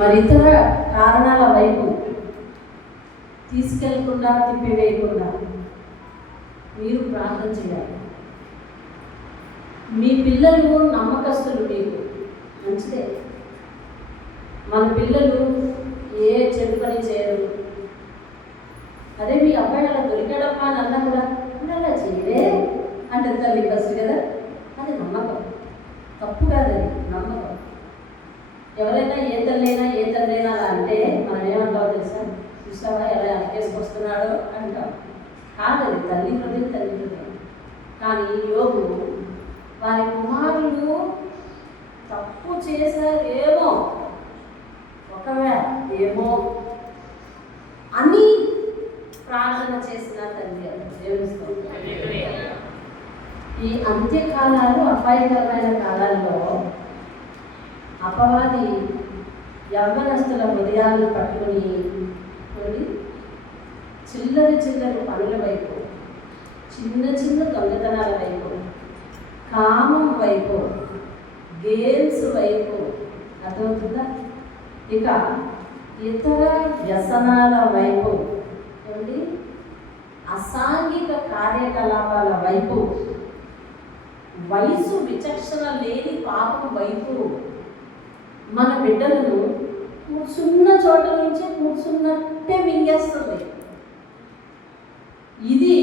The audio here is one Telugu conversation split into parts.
మరి ఇతర కారణాల వైపు తీసుకెళ్లకుండా, తిప్పివేయకుండా మీరు ప్రార్థన చేయాలి. మీ పిల్లలు నమ్మకస్తులు, మీకు మంచిదే. మన పిల్లలు ఏ చెడు పని చేయరు. అదే మీ అబ్బాయి అలా దొరికాడమ్మా అని అన్నా కూడా అలా చేయలే అంటే తల్లి ఫస్ట్ కదా, అది నమ్మకం. తప్పు కాదని నమ్మకం. ఎవరైనా ఏ తల్లైనా అలా అంటే మనం ఏమంటామో తెలుసా? చూసావా ఎలా అడిగేసుకొస్తున్నాడో అంటాం. కాదది తల్లి హృదయం. కానీ యోగు వారి కుమారులు తప్పు చేశారేమో, ఒకవేళ ఏమో అని ప్రార్థన చేసిన తండ్రి దేవుని. ఈ అంత్యకాలాలు అపాయకరమైన కాలాల్లో అపవాది యవ్వనస్తుల హృదయాలను పట్టుకుని చిల్లరి పనుల వైపు, చిన్న దొంగతనాల వైపు, కామం వైపు, గేమ్స్ వైపు, అర్థమవుతుందా? ఇక ఇతర వ్యసనాల వైపు, అసాంఘిక కార్యకలాపాల వైపు, వయసు విచక్షణ లేని పాపం వైపు మన బిడ్డలను కూర్చున్న చోట నుంచి కూర్చున్నట్టే మింగేస్తుంది. ఇది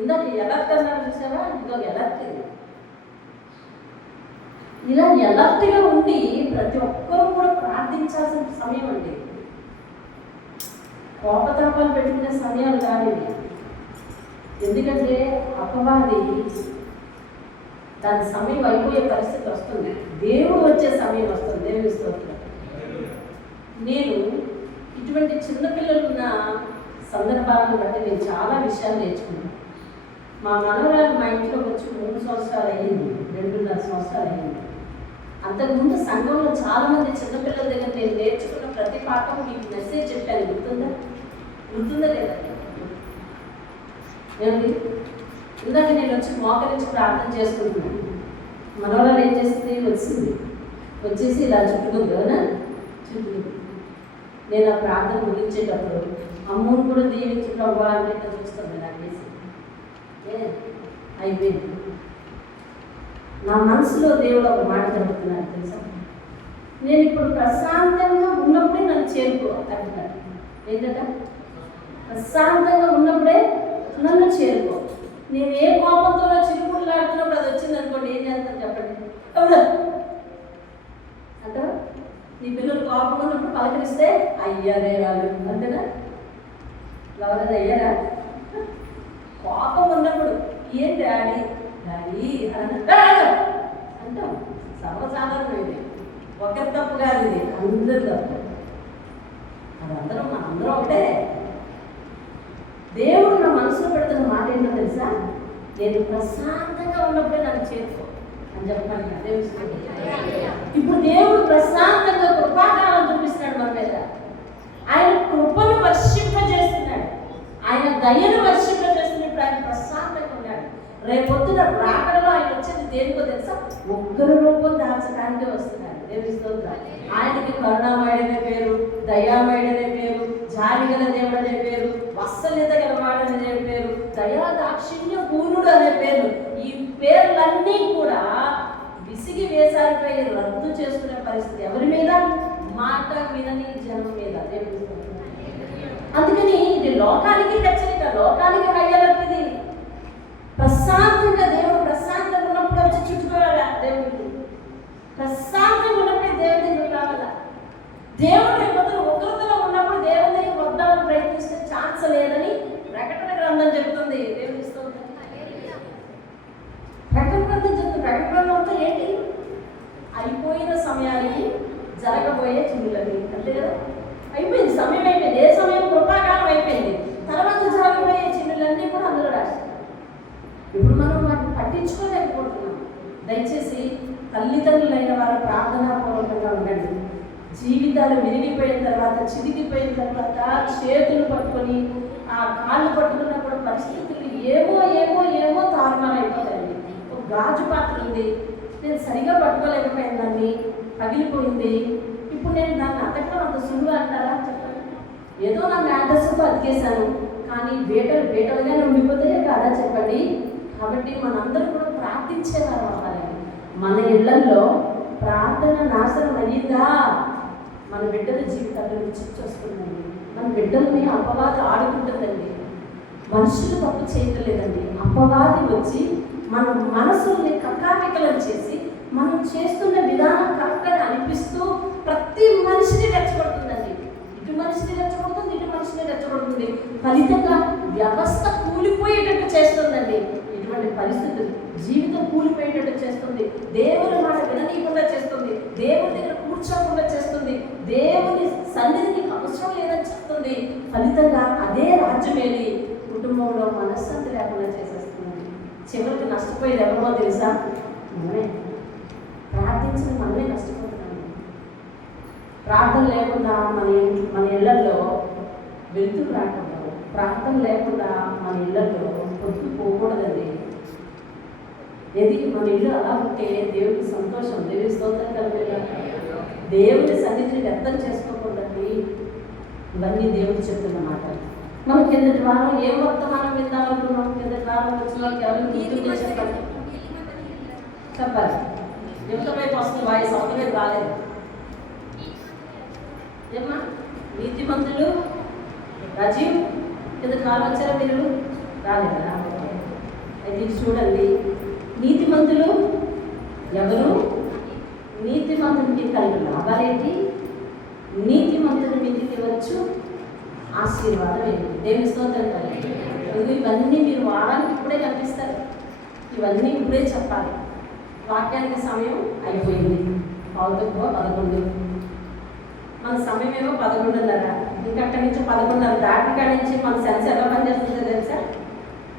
ఇందాక ఎలర్ట్ అన్నారు చూసారా? ఇదొక ఎలర్ట్. ఇలా ఎలర్ట్గా ఉండి ప్రతి ఒక్కరూ కూడా ప్రార్థించాల్సిన సమయం అండి. కోపతాపాలు పెట్టుకునే సమయాలు కాదు. ఎందుకంటే అపవాది దాని సమయం అయిపోయే పరిస్థితి వస్తుంది. దేవుడు వచ్చే సమయం వస్తుంది. దేవుని స్తోత్రం. నేను ఇటువంటి చిన్నపిల్లలున్న సందర్భాలను బట్టి నేను చాలా విషయాలు నేర్చుకున్నాను. మా మనవరాలు మా ఇంట్లో వచ్చి 3 సంవత్సరాలు అయ్యింది, 2.5 సంవత్సరాలు అయ్యింది. అంతకుముందు సంఘంలో చాలామంది చిన్నపిల్లల దగ్గర నేను నేర్చుకున్న ప్రతి పాఠం మీకు మెసేజ్ చెప్పాను. గుర్తుందా లేదా? ఏమండి, ఇందాక నేను వచ్చి మోకరించి ప్రార్థన చేసుకుంటున్నాను. మనవరాలు ఏం చేస్తుంది? వచ్చేసి ఇలా చుట్టుకుంది కదా, చుట్టుకుంది. నేను ఆ ప్రార్థన ముగించేటప్పుడు అమ్మను కూడా దీవించుకోవా అంటే చూస్తుంది. నాకు వేసి అయిపోయింది. నా మనసులో దేవుడు ఒక మాట జరుగుతున్నాడు తెలుసా? నేను ఇప్పుడు ప్రశాంతంగా ఉన్నప్పుడే నన్ను చేరుకో అంటున్నాడు. ఏంటంటే ప్రశాంతంగా ఉన్నప్పుడే నన్ను చేరుకో. నేను ఏ కోపంతో చిరుకుట్లాడుతున్నప్పుడు అది వచ్చింది అనుకోండి, ఏం చేస్తాను చెప్పండి? అవునా అంటారా? నీ పిల్లలు కోపం ఉన్నప్పుడు పలకరిస్తే అయ్యారే వాళ్ళు అంతేనా? ఎవరైనా అయ్యారా? కోపం ఉన్నప్పుడు ఏం డాడీ అంటాం. సర్వసాధారణమైంది. ఒకరి తప్పు కాదు, ఇది అందరి తప్పు. అది అందరం ఒకటే. దేవుడు నా మనసులో పెడుతున్న మాట ఏంటో తెలుసా? నేను ప్రశాంతంగా ఉన్నప్పుడే నన్ను చేరుకో అని చెప్పాలి. అదే ఇప్పుడు దేవుడు ప్రశాంతంగా కృపాకాలం చూపిస్తున్నాడు మన మీద. ఆయన కృపను వర్షింపజేస్తున్నాడు, ఆయన దయను వర్షింపజేస్తున్నప్పుడు ఆయన ప్రశాంతంగా ఉన్నాడు. రేపొద్దున రాకడలో ఆయన వచ్చేది దేనికో తెలుసా? ఒక్కరు రూపం దాల్చడానికే వస్తున్నాడు. దేవుని స్తోత్రం. ఆయనకి కరుణామయుడనే పేరు, దయామయుడనే పేరు, జాలిగల దేవుడు అనే పేరు, వత్సల్యత గలవాడు అనే పేరు, దయా దాక్షిణ్య పూర్ణుడు అనే పేరు. ఈ పేర్లన్నీ కూడా విసిగి వేసారిపై రద్దు చేసుకునే పరిస్థితి ఎవరి మీద? మాట వినని జనం మీద. దేవుని స్తోత్రం. అందుకని ఇది లోకానికి హెచ్చరిక, లోకానికి హైలైట్. ప్రశాంతంగా దేవుడు ప్రశాంతంగా ఉన్నప్పుడు వచ్చి చుట్టుకోవాలా? దేవుడికి ప్రశాంతంగా ఉన్నప్పుడే దేవుడి దగ్గరికి రావాలా? దేవుడు రేపొద్దు ఉగ్రతలో ఉన్నప్పుడు దేవుడి దగ్గరికి వద్దామని ప్రయత్నిస్తే ఛాన్స్ లేదని ప్రకటన గ్రంథం చెప్తుంది. దేవుని స్తోత్రం. ప్రకటన గ్రంథం చెప్తుంది. ప్రకటన గ్రంథం అంతా ఏంటి? అయిపోయిన సమయానికి జరగబోయే చిన్నులని, అంతే కదా? అయిపోయింది, సమయం అయిపోయింది. ఏ సమయం? కృపాకాలం అయిపోయింది. తర్వాత జరగబోయే చిన్నులన్నీ కూడా అందులో రాశారు. ఇప్పుడు మనం వాటిని పట్టించుకోలేకపోతున్నాం. దయచేసి తల్లిదండ్రులైన వారు ప్రార్థనాపూర్వకంగా ఉండండి. జీవితాలు విరిగిపోయిన తర్వాత, చిరిగిపోయిన తర్వాత చేతులు పట్టుకొని ఆ కాళ్ళు పట్టుకున్నప్పుడు పరిస్థితులు ఏమో తారుమారైపోతాయండి. ఒక గాజు పాత్ర ఉంది, నేను సరిగా పట్టుకోలేకపోయిందాన్ని, పగిలిపోయింది. ఇప్పుడు నేను దాన్ని అతకడం అంత సులువు అంటారా చెప్పండి? ఏదో నా మ్యాటర్స్తో అతికేశాను, కానీ బేటలుగానే ఉండిపోతే కాదా చెప్పండి? కాబట్టి మనందరం కూడా ప్రార్థించేవారు అవ్వాలండి. మన ఇళ్లలో ప్రార్థన నాశనం అయ్యిందా, మన బిడ్డల జీవితాల్లో చిచ్చు వస్తుందండి. మన బిడ్డల్ని అపవాది ఆడుకుంటుందండి. మనుషులు తప్పు చేయట్లేదండి, అపవాది వచ్చి మన మనసుల్ని కక్కాపికలం చేసి మనం చేస్తున్న విధానం కరెక్ట్గా అనిపిస్తూ ప్రతి మనిషిని రెచ్చగొడుతుందండి. ఇటు మనిషిని రెచ్చగొడుతుంది, ఇటు మనిషిని రెచ్చగొడుతుంది. ఫలితంగా వ్యవస్థ కూలిపోయేటట్టు చేస్తుందండి. ఇటువంటి పరిస్థితులు జీవితం కూలిపోయేటట్టు చేస్తుంది. దేవుని మాట విననీయకుండా చేస్తుంది. దేవుని దగ్గర కూర్చోకుండా చేస్తుంది. దేవుని సన్నిధికి అవసరం లేదని చెప్తుంది. ఫలితంగా అదే రాజ్యం వెళ్ళి కుటుంబంలో మనశ్శాంతి లేకుండా చేసేస్తుంది. చివరికి నష్టపోయేది ఎవరో తెలుసా? మనమే. ప్రార్థించిన మనమే నష్టపోతున్నాము. ప్రార్థన లేకుండా మన ఇళ్లలో వెలుతురు రాకుండా, ప్రార్థన లేకుండా మన ఇళ్లలో పొద్దు పోకూడదండి. ఏది మన ఇల్లు అలా ఉంటే దేవుడికి సంతోషం, దేవుడి స్తోత్రం కలిగేలా. దేవుడి సన్నిధిని వ్యక్తం చేసుకోకూడదండి. ఇవన్నీ దేవుడు చెప్తున్న మాట. మనం కిందటి వారం ఏం వర్తమానం విందామనుకున్నాం? కిందటి వారం వచ్చిన వాళ్ళకి ఎవరు గుర్తు చెప్పండి, చెప్పాలి. యువత వైపు వస్తుంది వాయిస్, అవత వైపు రాలేదు. ఏమ్మా నీతిమంతులు రాజీవ్ కిందటి వారం వచ్చారా మీరు? రాలేదా? అయితే చూడండి, నీతిమంతులు ఎవరు? నీతిమంతునికి కలిగిన లాభాలేంటి? నీతిమంతుని మీదికి వచ్చు ఆశీర్వాదం ఏంటి? దేవుని స్తోత్రం కలిగి. ఇవన్నీ మీరు వారానికి ఇప్పుడే కనిపిస్తారు. ఇవన్నీ ఇప్పుడే చెప్పాలి. వాక్యానికి సమయం అయిపోయింది. 11:11. మన సమయం ఏమో 11:30. ఇంకా అక్కడి నుంచి 11:30 దాటి కాడి నుంచి మన సెన్స్ ఎలా పనిచేస్తుందో తెలుసా?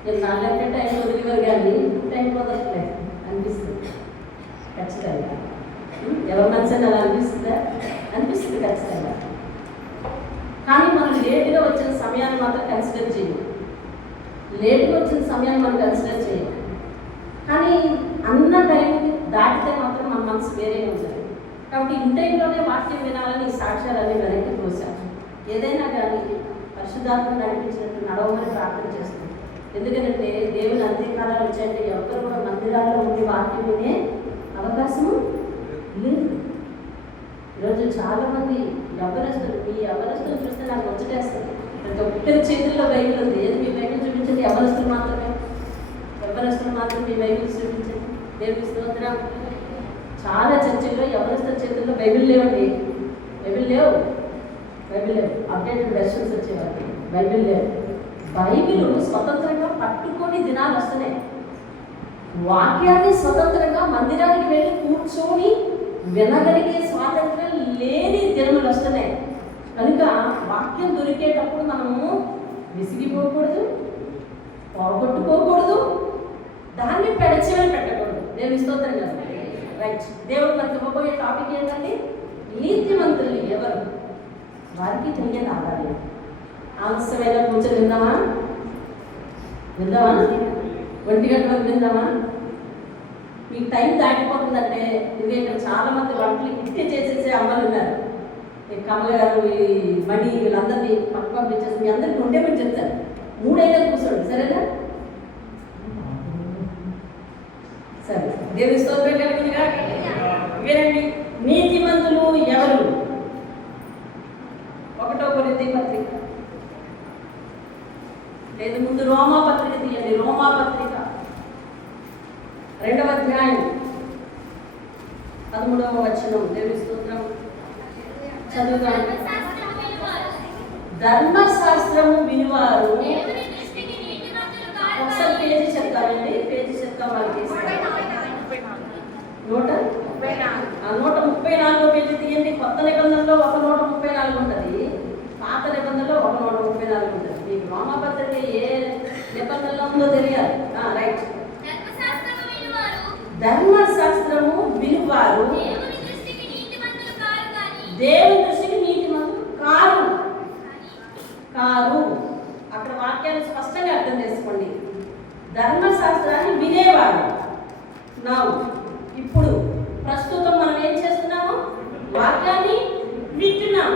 నేను నాలుగంటే టైం వదిలేవారు కానీ టైం కుదరట్లేదు అనిపిస్తుంది ఖచ్చితంగా. ఎవరి మనసు అలా అనిపిస్తుందా? అనిపిస్తుంది ఖచ్చితంగా. కానీ మనం లేటుగా వచ్చిన సమయాన్ని మాత్రం కన్సిడర్ చేయం. లేటుగా వచ్చిన సమయాన్ని మనం కన్సిడర్ చేయం. కానీ అన్న టైంకి దాటితే మాత్రం మన మనసు వేరే ఉంటుంది. కాబట్టి ఇన్ టైంలోనే వాక్యం వినాలని ఈ సాక్ష్యాలన్నీ వెనక్కి తోశారు. ఏదైనా కానీ పరిశుద్ధాత్మ నడిపించినట్టు నడవమని ప్రార్థన చేస్తుంది. ఎందుకంటే దేవుని అంత్యకాలాలు వచ్చాయంటే ఎవరు కూడా మందిరాల్లో ఉండి వాక్యం వినే అవకాశము లేదు. ఈరోజు చాలామంది యవ్వనస్తులు, మీ యవ్వనస్తులు చూస్తే నాకు వచ్చేస్తుంది. ప్రతి ఒక్కరి చేతుల్లో బైబిల్ ఉంది. ఏది మీ బైబిల్ చూపించండి. యవ్వనస్తులు మాత్రమే మీ బైబిల్ చూపించండి. దేవుని స్తోత్రం. చాలా చర్చల్లో యవ్వనస్తుల చేతుల్లో బైబిల్ లేవండి. బైబిల్ లేవు. అప్డేటెడ్ వెర్షన్స్ వచ్చేవారు. బైబిల్ లేవు. బైబిల్ స్వతంత్రంగా పట్టుకొని దినాలు వస్తున్నాయి. వాక్యాన్ని స్వతంత్రంగా మందిరానికి వెళ్ళి కూర్చొని వినగలిగే స్వాతంత్రం లేని దినములు వస్తున్నాయి. కనుక వాక్యం దొరికేటప్పుడు మనము విసిగిపోకూడదు, పోగొట్టుకోకూడదు, దాన్ని పెడచెవిని పెట్టకూడదు. దేవుని స్తోత్రం కదా. రైట్. దేవుడు మనకి ఇవ్వబోయే టాపిక్ ఏంటంటే నీతిమంతులు ఎవరు? వారికి తెలియని ఆధారం. ఆలస్యమైన కూర్చొని విందామా? 1 గంట వరకు విందామా? మీకు టైం దాటిపోతుందంటే ఇది ఇక్కడ చాలా మంది వంటలు ఇట్టే చేసేసే అమ్మలు ఉన్నారు. కమల గారు, ఈ మణి, వీళ్ళందరినీ పక్క పంపించేసి మీ అందరికీ ఉంటే మీరు చెప్తారు. 3 అయినా కూర్చోండి, సరేనా? సరే. దేవుని స్తోత్రం కలుగునుగా. వినండి, నీతిమంతులు ఎవరు? 1 కొరింథీ పత్రిక లేదు, ముందు రోమా పత్రిక తీయండి. రోమా పత్రిక 2వ అధ్యాయం 13వ వచనం. దేవుని స్తోత్రం. చదువుతాను. ధర్మశాస్త్రము వినివారు. ఒకసారి పేజీ చెప్తామండి. పేజీ చెప్తాం వాళ్ళకి. 134 పేజీ తీయండి. కొత్త నిబంధనలో 134 ఉంటుంది, పాత నిబంధనలో 134 ఉంటుంది. మీకు రోమపత్రిక ఏ నిబంధనలో ఉందో తెలియాలి. రైట్. ధర్మశాస్త్రము వినువారు దేవుని దృష్టికి నీతిమంతులు కారు. అక్కడ వాక్యాన్ని స్పష్టంగా అర్థం చేసుకోండి. ధర్మశాస్త్రాన్ని వినేవారు. ఇప్పుడు ప్రస్తుతం మనం ఏం చేస్తున్నాము? వాక్యాన్ని వింటున్నాం,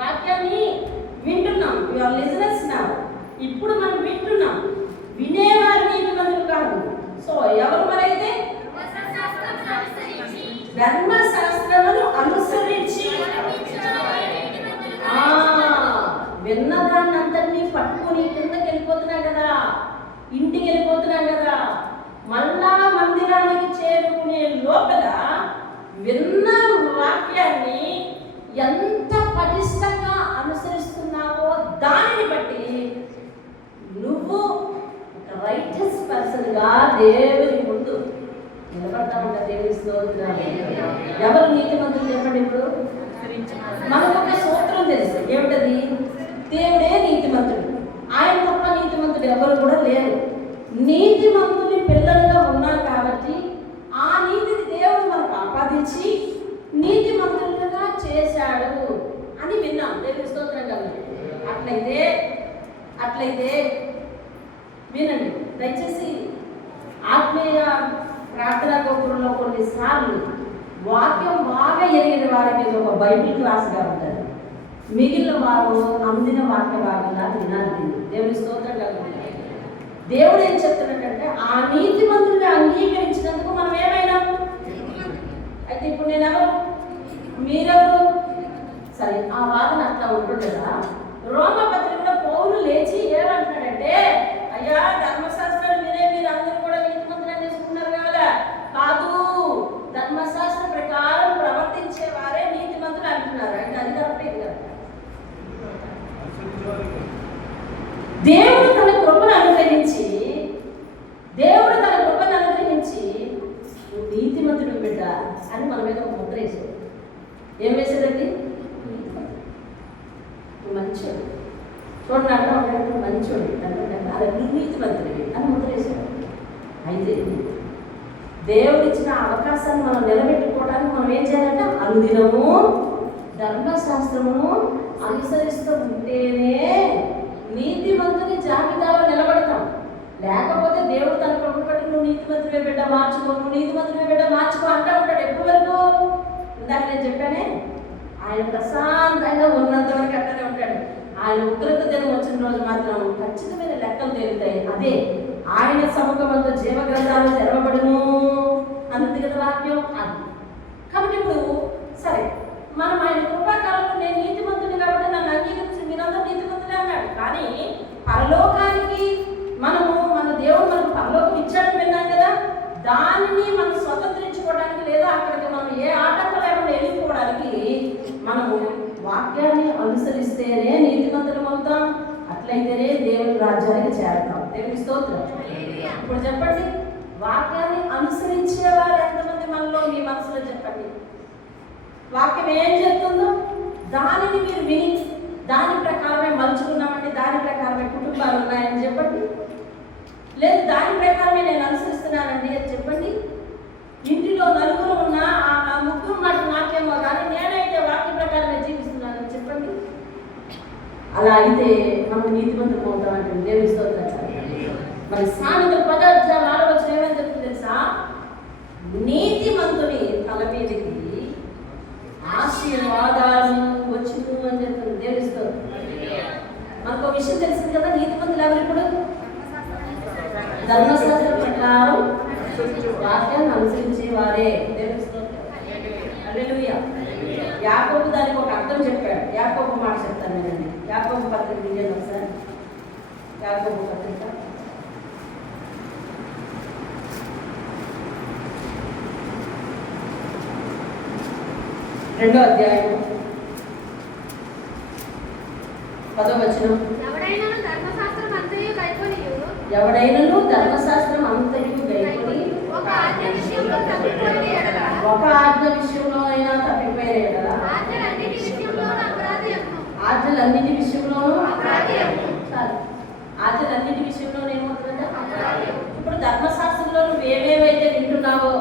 వాక్యాన్ని వింటున్నాం. Your listeners now. ఇప్పుడు మనం వింటున్నాం. వినేవారు నీతిమంతులు కాదు. సో ఎవరు మరైతే ధర్మశాస్త్రమును అనుసరించి విన్నదాన్ని అంతటినీ పట్టుకుని కిందకి వెళ్ళిపోతున్నాం కదా, ఇంటికి వెళ్ళిపోతున్నాం కదా. మళ్ళా మందిరానికి చేరుకునే లోపల విన్న వాక్యాన్ని ఎంత పటిష్టంగా అనుసరిస్తున్నావో దానిని బట్టి నువ్వు రైటస్ పర్సన్గా దేవుని ముందు నిలబడతా ఉంటా. దేవుని స్తోత్రం. ఎవరు నీతిమంతులు చెప్పండి. ఇప్పుడు మనకు ఒక సూత్రం తెలుసు. ఏమిటది? దేవుడే నీతిమంతుడు. ఆయన తప్ప నీతిమంతుడు ఎవరు కూడా లేరు. నీతిమంతుని పిల్లలుగా ఉన్నాం కాబట్టి ఆ నీతిని దేవుడు మనకు ఆపాదించి నీతిమంతులుగా చేశాడు అని విన్నాం. దేవుని స్తోత్రం కదా. అట్లయితే వినండి దయచేసి. ఆత్మీయ ప్రార్థనా గోపురంలో కొన్నిసార్లు వాక్యం బాగా ఎరిగిన వారికి ఒక బైబిల్ క్లాస్గా ఉంటుంది. మిగిలిన వారు అందిన వాక్య భాగంగా వినాలి. దేవుని స్తోత్రం కలుగుతుంది. దేవుడు ఏం చెప్తున్నాడంటే ఆ నీతి మంత్రుల్ని అంగీకరించినందుకు మనం ఏమైనాము. అయితే ఇప్పుడు నేనెవరు, మీరెవరు? సరే, ఆ వాదన అట్లా ఉంటుండదా? రోమపత్రికలో పౌలు లేచి ఏమంటున్నాడంటే, అయ్యా ధర్మశాస్త్రాలు మీరు అందరూ కూడా నీతి మంత్రులు చేసుకున్నారు కదా. కాదు, ధర్మశాస్త్ర ప్రకారం ప్రవర్తించే వారే నీతి మంత్రులు అంటున్నారు. అంటే అది తప్పేది కదా. దేవుడు తన కృపను అనుగ్రహించి నువ్వు నీతిమంతుడు బిడ్డ అని మన మీద ఒక ముద్ర వేసాడు. ఏం వేసాడండి? మంచోడు. చూడండి అంటే ఒక మంచోడు అంటే అలా నీతిమంతుడివి అని ముద్ర వేసాడు. అయితే దేవుడు ఇచ్చిన అవకాశాన్ని మనం నిలబెట్టుకోవడానికి మనం ఏం చేయాలంటే అనుదినము ధర్మశాస్త్రమును అనుసరిస్తూ ఉంటేనే నీతిమంతుని జాబితాలో నిలబడతాం. లేకపోతే దేవుడు తన కృపను బట్టి నువ్వు నీతిమంతుడే బిడ్డ మార్చుకో, నువ్వు నీతిమంతుడే బిడ్డ మార్చుకో అంటూ ఉంటాడు. ఎప్పుడు వరకు? ఇందాక నేను చెప్పానే, ఆయన ప్రశాంతంగా ఉన్నంత వరకు అక్కడే ఉంటాడు. ఆయన ఉగ్రత దినం వచ్చిన రోజు మాత్రం ఖచ్చితమైన లెక్కలు తేలుతాయి. అదే ఆయన సముఖమంతో జీవ గ్రంథాలు తెరవబడును అన్నది కదా వాక్యం. అది కాబట్టి ఇప్పుడు సరే, మనం ఆయన కృపాకాలంలో నేను నీతిమంతుని కాబట్టి నన్ను అంగీకరించి మీరందరూ నీతిమంతులే అన్నాడు. కానీ పరలోకానికి మనము మన దేవుడు మనకు పరలోకం ఇచ్చాడని విన్నాం కదా. దానిని మనం స్వతంత్రించుకోవడానికి లేదా అక్కడికి మనం ఏ ఆటంకం లేకుండా వెళ్ళిపోవడానికి మనము వాక్యాన్ని అనుసరిస్తేనే నీతిమంతులం అవుతాం. అట్లయితేనే దేవుని రాజ్యానికి చేరతాం. దేవుని స్తోత్రం. ఇప్పుడు చెప్పండి, వాక్యాన్ని అనుసరించే వారు ఎంతమంది మనలో మీ మనసులో చెప్పండి. వాక్యం ఏం చెప్తుందో దానిని మీరు విని దాని ప్రకారమే మలుచుకున్నామండి, దాని ప్రకారమే కుటుంబాలు ఉన్నాయని చెప్పండి. లేదు దాని ప్రకారమే నేను అనుసరిస్తున్నానండి అని చెప్పండి. ఇంటిలో నలుగురు ఉన్నా ఆ ముగ్గురు మాట నాకేమో కానీ నేనైతే వాక్య ప్రకారమే జీవిస్తున్నానని చెప్పండి. అలా అయితే మనం నీతిమంతులు అవుతామంటే దేవుని స్తోత్రం. మరి సామెతల 10:4 ఏమని చెప్తుంది తెలుసా? నీతిమంతుని తల మీదకి ఆశీర్వాదాలు వచ్చును అని చెప్తుంది. దేవుని స్తోత్రం. మనకు ఒక విషయం తెలిసింది కదా, నీతిమంతులు ఎవరు? ఇప్పుడు ధర్మశాస్త్రం ప్రకారం వాక్యాన్ని అనుసరించే వారే. దేవుని స్తోత్రం. హల్లెలూయా. యాకోబు దానికి ఒక అర్థం చెప్పాడు. యాకోబు మాట చెప్తాను నేను. యాకోబు పత్రిక తీయండి ఒకసారి. యాకోబు పత్రిక 2వ అధ్యాయం 10వ వచనం. ఎవడైనను ధర్మశాస్త్రం అంతయు గైకొని ఒక ఆజ్ఞ విషయంలో అయినా తప్పిపోయిన ఎడల ఆజ్ఞలన్నిటి విషయంలోనూ ఆజ్ఞలన్నిటి విషయంలో ఏమవుతుందంటే ఇప్పుడు ధర్మశాస్త్రంలో నువ్వు ఏవేవైతే వింటున్నావో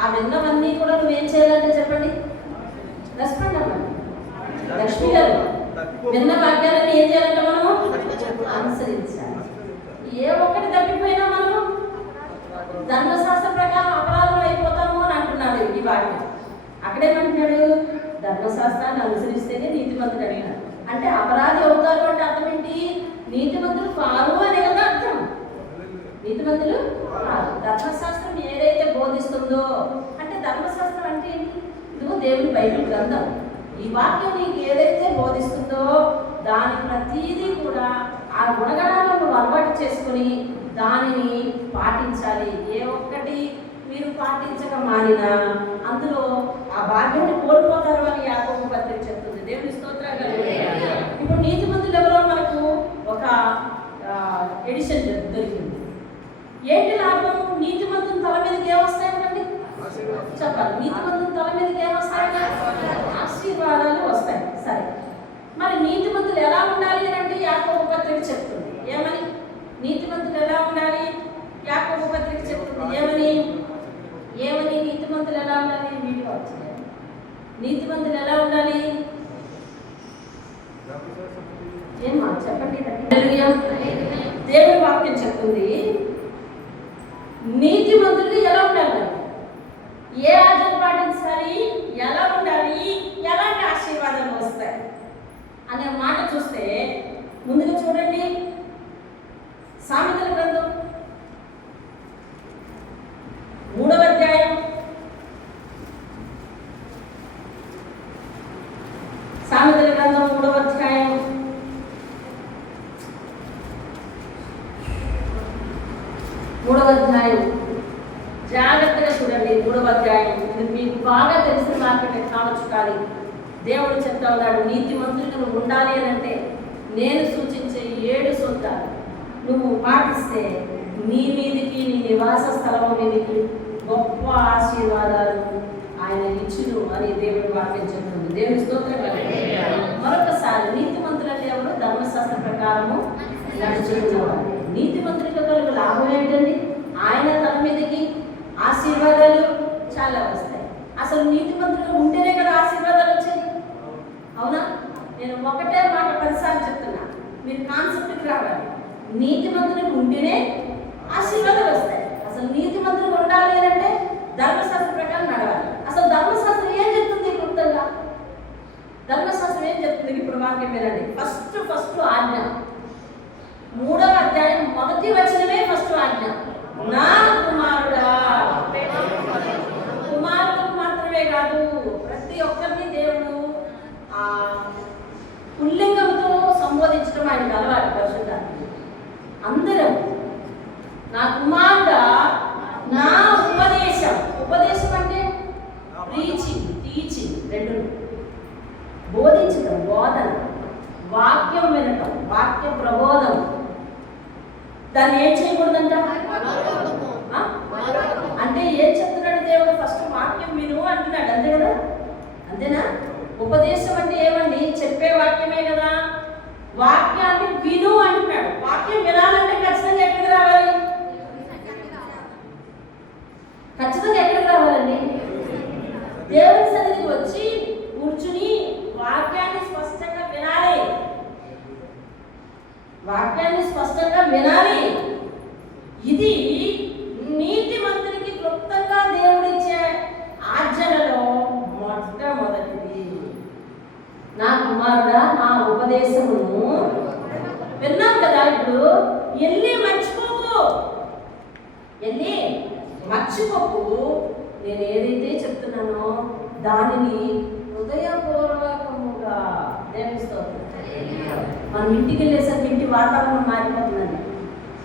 ఆ విన్నవన్నీ కూడా నువ్వేం చేయాలంటే చెప్పండి. రెస్పాండ్ అవ్వండి. లక్ష్మి గారు విన్న వాక్యాలను ఏం చేయాలంటే మనము అనుసరించాలి. ఏ ఒక్కటి తప్పిపోయినా మనము ధర్మశాస్త్ర ప్రకారం అపరాధం అయిపోతాము అని అంటున్నాడు ఈ వాక్యం. అక్కడేమంటున్నాడు? ధర్మశాస్త్రాన్ని అనుసరిస్తేనే నీతిమంతుడు అడిగినాడు. అంటే అపరాధి అవుతారు అంటే అర్థం ఏంటి? నీతిమంతులు కారు అనే కదా అర్థం. నీతిమంతులు కారు. ధర్మశాస్త్రం ఏదైతే బోధిస్తుందో అంటే ధర్మశాస్త్రం అంటే ఏంటి? ఇదిగో దేవుని బైబిల్ గ్రంథం. ఈ వాక్యం నీకు ఏదైతే బోధిస్తుందో దాని ప్రతీదీ కూడా ఆ గుణగణాలను అలవాటు చేసుకుని దానిని పాటించాలి. ఏ ఒక్కటి మీరు పాటించక మానినా అందులో ఆ భాగ్యాన్ని కోల్పోతారు అని యాకోబు పత్రిక చెప్తుంది. దేవుని స్తోత్రం కలుగును. ఇప్పుడు నీతిమంతులు ఎవరో మనకు ఒక ఎడిషన్ దొరికింది. ఏంటి లాభం? నీతిమంతుని తల మీదకి ఏమొస్తాయండి? చెప్పాలి. నీతిమంతుని తల మీదకి ఏమొస్తాయండి? ఆశీర్వాదాలు వస్తాయి. సరే, మరి నీతిమంతులు ఎలా ఉండాలి అంటే యాకోబు పత్రిక చెప్తుంది. ఏమని? నీతిమంతులు ఎలా ఉండాలి? యాకోబు పత్రిక చెప్తుంది. ఏమని నీతిమంతులు ఎలా ఉండాలి? వీటిలో వచ్చింది. నీతిమంతులు ఎలా ఉండాలి? ఏమా చెప్పండి. దేవుని వాక్యం చెప్తుంది నీతిమంతులు ఎలా ఉండాలి, ఏ ఆజ్ఞలు పాటించాలి, ఎలా ఉండాలి, ఎలాంటి ఆశీర్వాదాలు వస్తాయి అనే మాట చూస్తే ముందుగా చూడండి సామెతల గ్రంథం 3వ అధ్యాయం. సామెతల గ్రంథం 3వ అధ్యాయం 3వ అధ్యాయం జాగ్రత్తగా చూడండి. 3వ అధ్యాయం ఇది మీకు బాగా తెలిసిన వాక్యమే కావచ్చు, కానీ దేవుడు చెప్తా ఉన్నాడు నీతిమంతులుగా నువ్వు ఉండాలి అని అంటే నేను సూచించే 7 సూత్రాలు నువ్వు పాటిస్తే నీ మీదికి, నీ నివాస స్థలం మీదికి గొప్ప ఆశీర్వాదాలు ఆయన ఇచ్చును అని దేవుడి వాక్యం చెప్తుంది. దేవుని స్తోత్రం. మరొకసారి నీతిమంతులు అంటే ఎవరు? ధర్మశాస్త్ర ప్రకారము నడుచుకునేవాడు. నీతిమంతులకు కలుగు లాభం ఏంటండి? ఆయన తన మీదకి ఆశీర్వాదాలు చాలా వస్తాయి. అసలు నీతిమంతులు ఉంటేనే కదా ఆశీర్వాదాలు వచ్చాయి, అవునా? నేను ఒకటే మాట 10 సార్లు చెప్తున్నా, మీరు కాన్సెప్ట్కి రావాలి. నీతిమంతులకు ఉంటేనే ఆశీర్వాదాలు వస్తాయి. అసలు నీతిమంతులు ఉండాలి అంటే ధర్మశాస్త్ర ప్రకారం నడవాలి. అసలు ధర్మశాస్త్రం ఏం చెప్తుంది? క్లుప్తంగా ధర్మశాస్త్రం ఏం చెప్తుంది? ఇప్పుడు వాక్యం వినండి. ఫస్ట్ ఆజ్ఞ 3వ అధ్యాయం 1వ వచనమే ఫస్ట్ ఆజ్ఞ. నా కుమారుడా, కుమారులకు మాత్రమే కాదు ప్రతి ఒక్కరిని దేవుడు పుల్లింగంతో సంబోధించడం ఆయనకు అలవాటు. పరిశుద్ధాత్మ అందరం నా కుమారుడా, నా ఉపదేశం అంటే టీచింగ్ రెండు, బోధించడం, బోధన, వాక్యం వినటం, వాక్య ప్రబోధం. దాన్ని ఏం చేయకూడదంట అంటే ఏం చెప్తున్నాడు దేవుడు? ఫస్ట్ వాక్యం విను అంటున్నాడు, అంతే కదా? అంతేనా? ఉపదేశం అంటే ఏమండి? చెప్పే వాక్యమే కదా. వాక్యాన్ని విను అంటున్నాడు. వాక్యం వినాలంటే ఖచ్చితంగా ఎక్కడికి రావాలి? ఖచ్చితంగా ఎక్కడికి రావాలండి? దేవుని సన్నిధికి వచ్చి కూర్చుని వాక్యాన్ని స్పష్టంగా వినాలి. వాక్యాన్ని స్పష్టంగా వినాలి. ఇది నీతిమంతునికి క్లుప్తంగా దేవుడిచ్చే ఆజ్ఞలలో మొట్టమొదటిది. నా కుమారుడా, నా ఉపదేశమును విన్నాం కదా. ఇప్పుడు వెళ్ళి మర్చిపోకు. నేను ఏదైతే చెప్తున్నానో దానిని హృదయపూర్వకముగా దేవిస్తోంది. మనం ఇంటికి వెళ్ళేసరికి ఇంటి వాతావరణం మారిపోతుందండి.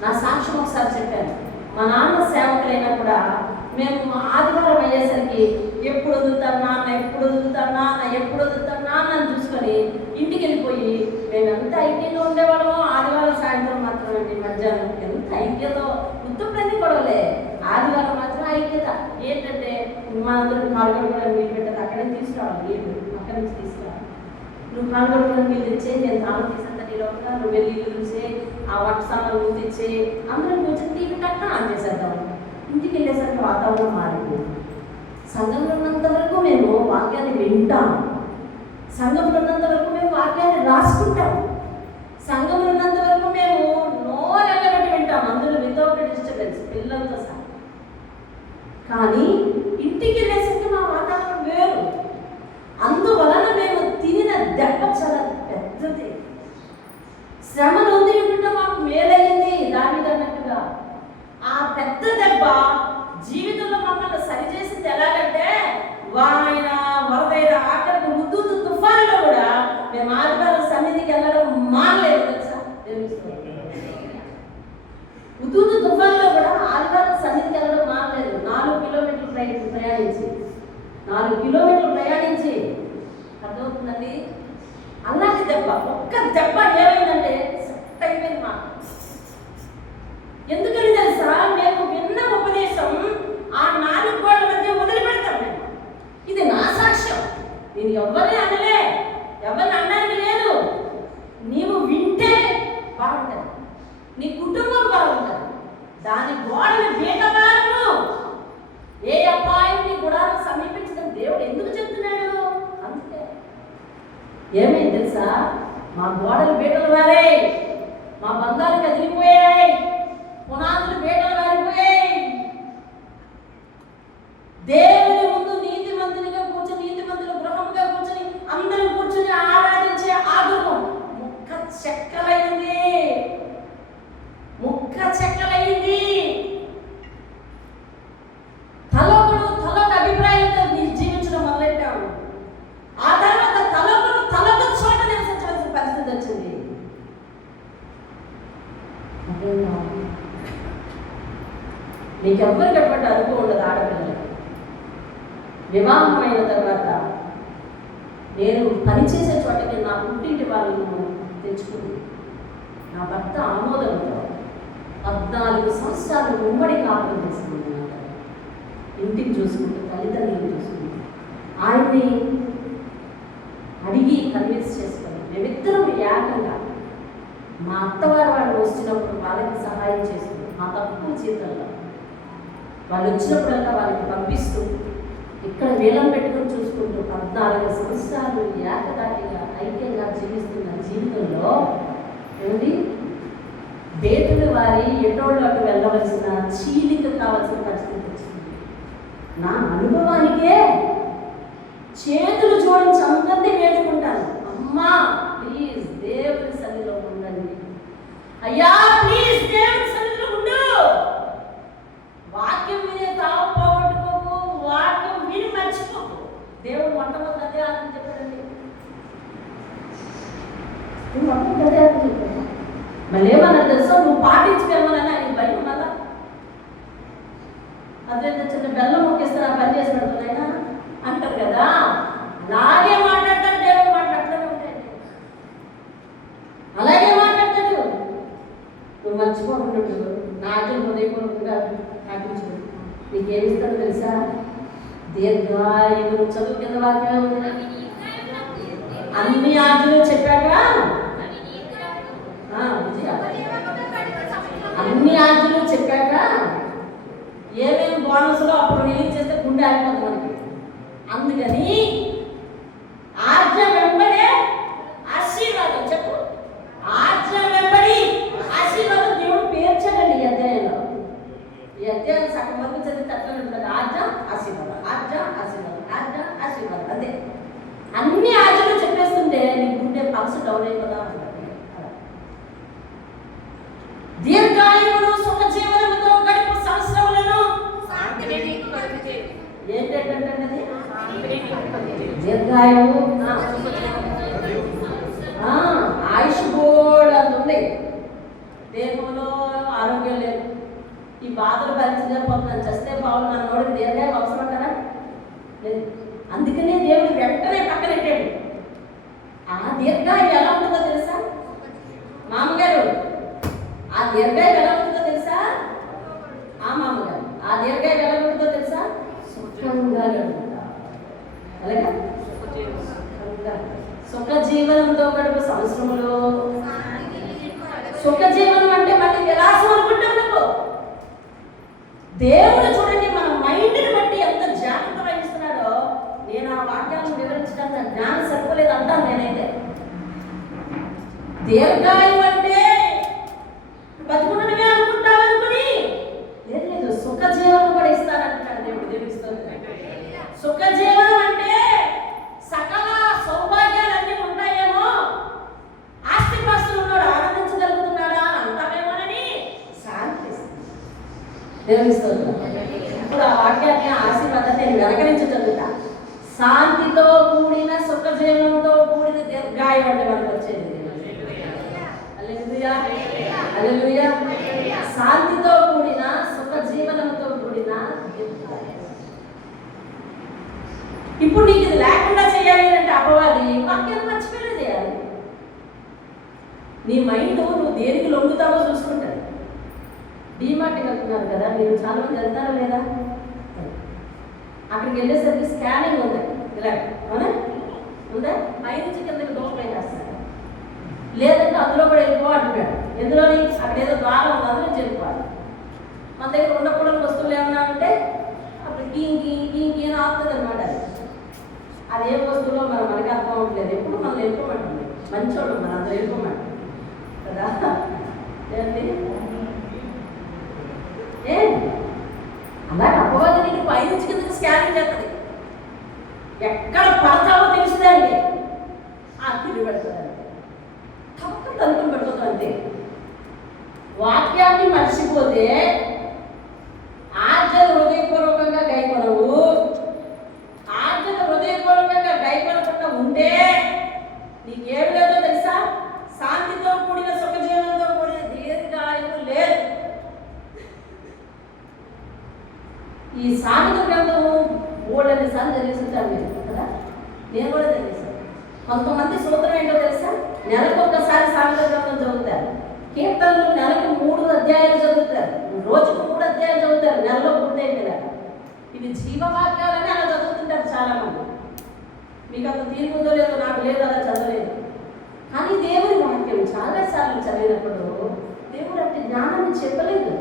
నా సాక్ష్యం ఒకసారి చెప్పాను. మా నాన్న సేవకులైనా కూడా మేము ఆదివారం అయ్యేసరికి ఎప్పుడు వదులుతాను నాన్న అని చూసుకొని ఇంటికి వెళ్ళిపోయి మేము ఎంత ఐక్యంగా ఉండేవాళ్ళమో ఆదివారం సాయంత్రం మాత్రం అండి. మధ్యాహ్నం ఎంత ఐక్యతో ఉత్తప్పుడన్నీ గొడవలే, ఆదివారం మాత్రం ఐక్యత. ఏంటంటే మా అందరూ కాలుగొడుకోవడానికి వీలు పెట్టదు, అక్కడే తీసుకురావాలి, నీళ్ళు అక్కడి నుంచి తీసుకురావాలి. నువ్వు కాలుగొడుకోవడానికి వీళ్ళు తెచ్చే, నేను తాను తీసేంత నీలోగా నువ్వు వెళ్ళి చూసే ఆ వంట సామాన్లు నువ్వు తెచ్చే, అందరం కూర్చొని టీవీ కట్ట ఆన్ చేసేద్దాం. ఇంటికి వెళ్ళేసరికి వాతావరణం మారిపోయింది. సంఘంలో ఉన్నంత వరకు మేము వాక్యాన్ని వింటాం, సంఘంలో ఉన్నంత వరకు మేము వాక్యాన్ని రాసుకుంటాం, సంఘంలో ఉన్నంత వరకు మేము నోరెళ్ళబెట్టి వింటాం, అందులో వితౌట్ డిస్టర్బెన్స్ పిల్లలతో సహా. కానీ ఇంటికి వెళ్ళేసరికి మా వాతావరణం వేరు. అందువల్ల నేను ఎవరిని అనలే, ఎవరిని అనడానికి లేదు. నీవు వింటే బాగుంటుంది, నీ కుటుంబం బాగుంటుంది. దాని గోడలు బీటవారు. ఏ అపాయం నీ గుడాలను సమీపించడం దేవుడు ఎందుకు చెప్తున్నాడు? అందుకే ఏమైంది తెలుసా? మా గోడలు బీటలు వారే, మా బంధాలు కదిలిపోయాయి, పునాదులు బీటలు వారిపోయాయి. దేవుని ముందు నీతిమంతునిగా కూర్చొని, నీతిమంతుల గృహంగా కూర్చొని, అందరూ కూర్చొని ఆరాధించే ఆ గృహం ముక్క చెక్కలైంది, ముక్క చెక్కలైంది. తలొక అభిప్రాయంతో జీవించడం మొదలెట్టాము. ఆ తర్వాత తలొక చోట నివసించవలసిన పరిస్థితి వచ్చింది. నీకెవ్వరికి ఎటువంటి అనుభవం ఉండదు. ఆడపిల్లలు వివాహం అయిన తర్వాత నేను పనిచేసే చోటకి నా పుట్టింటి వాళ్ళను తెచ్చుకుంది. నా భర్త ఆమోదంతో 14 సంవత్సరాలు ఉమ్మడి కాపురం చేసుకుంది. ఇంటిని చూసుకుంటూ, తల్లిదండ్రులను చూసుకుంటూ, ఆయన్ని అడిగి కన్విన్స్ చేసుకుని మేమిద్దరం ఏకంగా మా అత్తవారు వాళ్ళు వచ్చినప్పుడు వాళ్ళకి సహాయం చేస్తూ, మా తక్కువ జీతంలో వాళ్ళు వచ్చినప్పుడల్లా వాళ్ళకి పంపిస్తూ, ఇక్కడ వేలం పెట్టుకొని చూసుకుంటూ 14 సంవత్సరాలు ఏకదాటిగా ఐక్యంగా జీవిస్తున్న జీవితంలో ఏమిటి బేతులు వారి ఎటోళ్ళకు వెళ్ళవలసిన చీలిక కావాల్సిన పరిస్థితి వచ్చింది. నా అనుభవానికే చేతులు జోడించి అందరినీ వేడుకుంటాను, అమ్మా ప్లీజ్ దేవుని సన్నిధిలో ఉండండి, అయ్యా ప్లీజ్ దేవుని సన్నిధిలో ఉండు. వాక్యం వినే తావు పోగొట్టుకోకు, వాక్యం విని మర్చిపోకు. దేవుడు మొట్టమొదటి అదే అని చెప్పాడండి. మొట్టమొదటి అదే అని చెప్పాడు. మళ్ళీ ఏమన్నా తెలుసా, నువ్వు పాటించుకోమని ఆయన భయం మళ్ళా. అదే చిన్న బెల్లం మొక్కిస్తే నా పని చేసి పెడుతున్నాయినా అంటారు కదా, అలాగే మాట్లాడతాడు దేవుడు. మాట్లాడుతూనే ఉంటాడు, అలాగే మాట్లాడతాడు. నువ్వు మర్చిపోకుండా నాకే హృదయపూర్వకంగా పాటించు. నీకేమిస్తాడు తెలుసా? దీర్ఘాయువు. చదువు కింద వాక్యం అన్ని ఆజ్ఞలు చెప్పాక అన్ని ఆజ్ఞలు చెప్పాక ఏమేమి బోనస్లో అప్పుడు రిలీజ్ చేస్తే గుండె ఆగిపోతుంది మనకి. అందుకని ఆజ్ఞ వెంబడే ఆశీర్వాదం. చెప్పు, ఆజ్ఞ వెంబడి ఆశీర్వాదం దేవుడు పేర్చాడండి ఈ అధ్యాయంలో. ఈ అధ్యాయం సగం మంది చదివితే అట్లనే ఉంటుంది. ఆజ్ఞ ఆశీర్వాదం, ఆజ్ఞ ఆశీర్వాదం, ఆజ్ఞ ఆశీర్వాదం, అంతే. అన్ని ఆజ్ఞలు చెప్పేస్తుంటే నీ గుండె పల్స్ డౌన్ అయిపోతా ఉంటుంది. దీర్ఘాయువును సుఖజీవనముతో గడుపు సంవత్సరములను ఏంటంటే దీర్ఘాయువు ఆయుష్ బోర్డు అంత ఉంది. దేహంలో ఆరోగ్యం లేదు, ఈ బాధలు భరించలేకపోతున్నాను, చస్తే బాగుంది అన్నోడికి దీర్ఘాయువు అవసరం అంటారా? లేదు. అందుకనే దేవుడు వెంటనే పక్కనెట్టాడు. ఆ దీర్ఘాయువు ఎలా ఉంటుందో తెలుసా మామగారు? ఆ దీర్ఘాయువు ఎలా ఉంటుందో తెలుసా? ఆ మామగారు ఆ దీర్ఘాయువు ఎలా ఉంటుందో తెలుసా? సుఖంగా గడుపుతా. అలాగా సుఖ జీవనంతో గడుపు సంవత్సరములు. సుఖ జీవనం అంటే మళ్ళీ విలాసం అనుకుంటాం నువ్వు. దేవుడు చూడండి మన మైండ్ని బట్టి ఎంత జాగ్రత్త వహిస్తున్నాడో. నేను ఆ వాక్యాలను వివరించడానికి జ్ఞానం సరిపోలేదు అంటాను నేనైతే. దీర్ఘాయువు అంటే బతుకున్నట్టుగా అనుకుంటావు అనుకుని లేదు, సుఖ జీవనం కూడా ఇస్తానంటున్నాడు దేవుడు. దేవుడిస్తుంది సుఖ జీవనం అంటే సకల సౌభాగ్యాలన్నీ ఉంటాయేమో, ఆస్తిపాస్తులు ఉన్నాడు ఆనందించగలుగుతున్నాడా అని అంటామేమోనని శాంతి దేవుడిస్తుంది. ఇప్పుడు ఆ వాక్యాన్ని ఆశీర్వాదాన్ని నేను వెనకరించి చదువుతా. శాంతితో కూడిన సుఖ జీవనంతో కూడిన దీర్ఘాయువు అంటే మనకు వచ్చేది. హల్లెలూయా. శాంతితో కూడిన సుఖ జీవనంతో కూడిన దీర్ఘాయువు. ఇప్పుడు నీకు ఇది లేకుండా చేయాలి అంటే అపవాది వాక్యాన్ని మర్చిపోయినా చేయాలి. నీ మైండ్ నువ్వు దేనికి లొంగుతావో చూసుకుంటాడు. డీమార్ట్కి వెళ్తున్నారు కదా మీరు, చాలా మంది వెళ్తారా లేదా? అక్కడికి వెళ్ళేసరికి స్కానింగ్ ఉంది ఇలా, అవునా? పైనుంచి కిందకి దూపేసేస్తాడు. లేదంటే అందులో కూడా వెళ్ళిపో అంటున్నాడు. ఎందులోని అక్కడ ఏదో ద్వారం ఉంది, అందులో వెళ్ళిపోవాలి. మన దగ్గర ఉండకూడని వస్తువులు ఏమన్నా అంటే అప్పుడు కీ అని ఆపుతుంది అనమాట. అది ఏ వస్తువులో మనకి అర్థం అవ్వట్లేదు. ఎప్పుడు మనం వెళ్ళిపోమంటుంది. మంచోడు మనం అందులో వెళ్ళిపోమంటుంది కదా. ఏంటి అలాగే అప్పవాది నేను పైనుంచి కిందకి స్కానింగ్ చేస్తుంది. ఎక్కడ పడతావో తెలుస్తుందండి. తిరిగి పెడుతుందండి. తప్పక తలుపులు పెడుతుంది అంతే. వాక్యాన్ని మర్చిపోతే ఆజ్ఞలు హృదయపూర్వకంగా గైకొనవు. ఆజ్ఞలు హృదయపూర్వకంగా గైకొనకుండా ఉంటే నీకేమి లేదో తెలుసా? శాంతితో కూడిన సుఖజీవనంతో కూడిన దీర్ఘాయువు లేదు. ఈ సామెతల గ్రంథము 3 సార్లు చదివిస్తుంటాను మీరు కదా. నేను కూడా చదివేశాను. కొంతమంది సూత్రం ఏంటో తెలుసా? నెలకు ఒక్కసారి సామెతల గ్రంథం చదువుతారు. కీర్తనలు నెలకు 3 అధ్యాయాలు చదువుతారు. రోజుకు 3 అధ్యాయాలు చదువుతారు. నెలలో పూర్తయిపోయారు. ఇవి జీవవాక్యాలని అలా చదువుతుంటారు చాలా మంది. మీకు అంత తీరుకుందో లేదో నాకు లేదు, అలా చదవలేదు. కానీ దేవుని వాక్యం చాలాసార్లు చదివినప్పుడు దేవుడు అంటే జ్ఞానాన్ని చెప్పలేదు.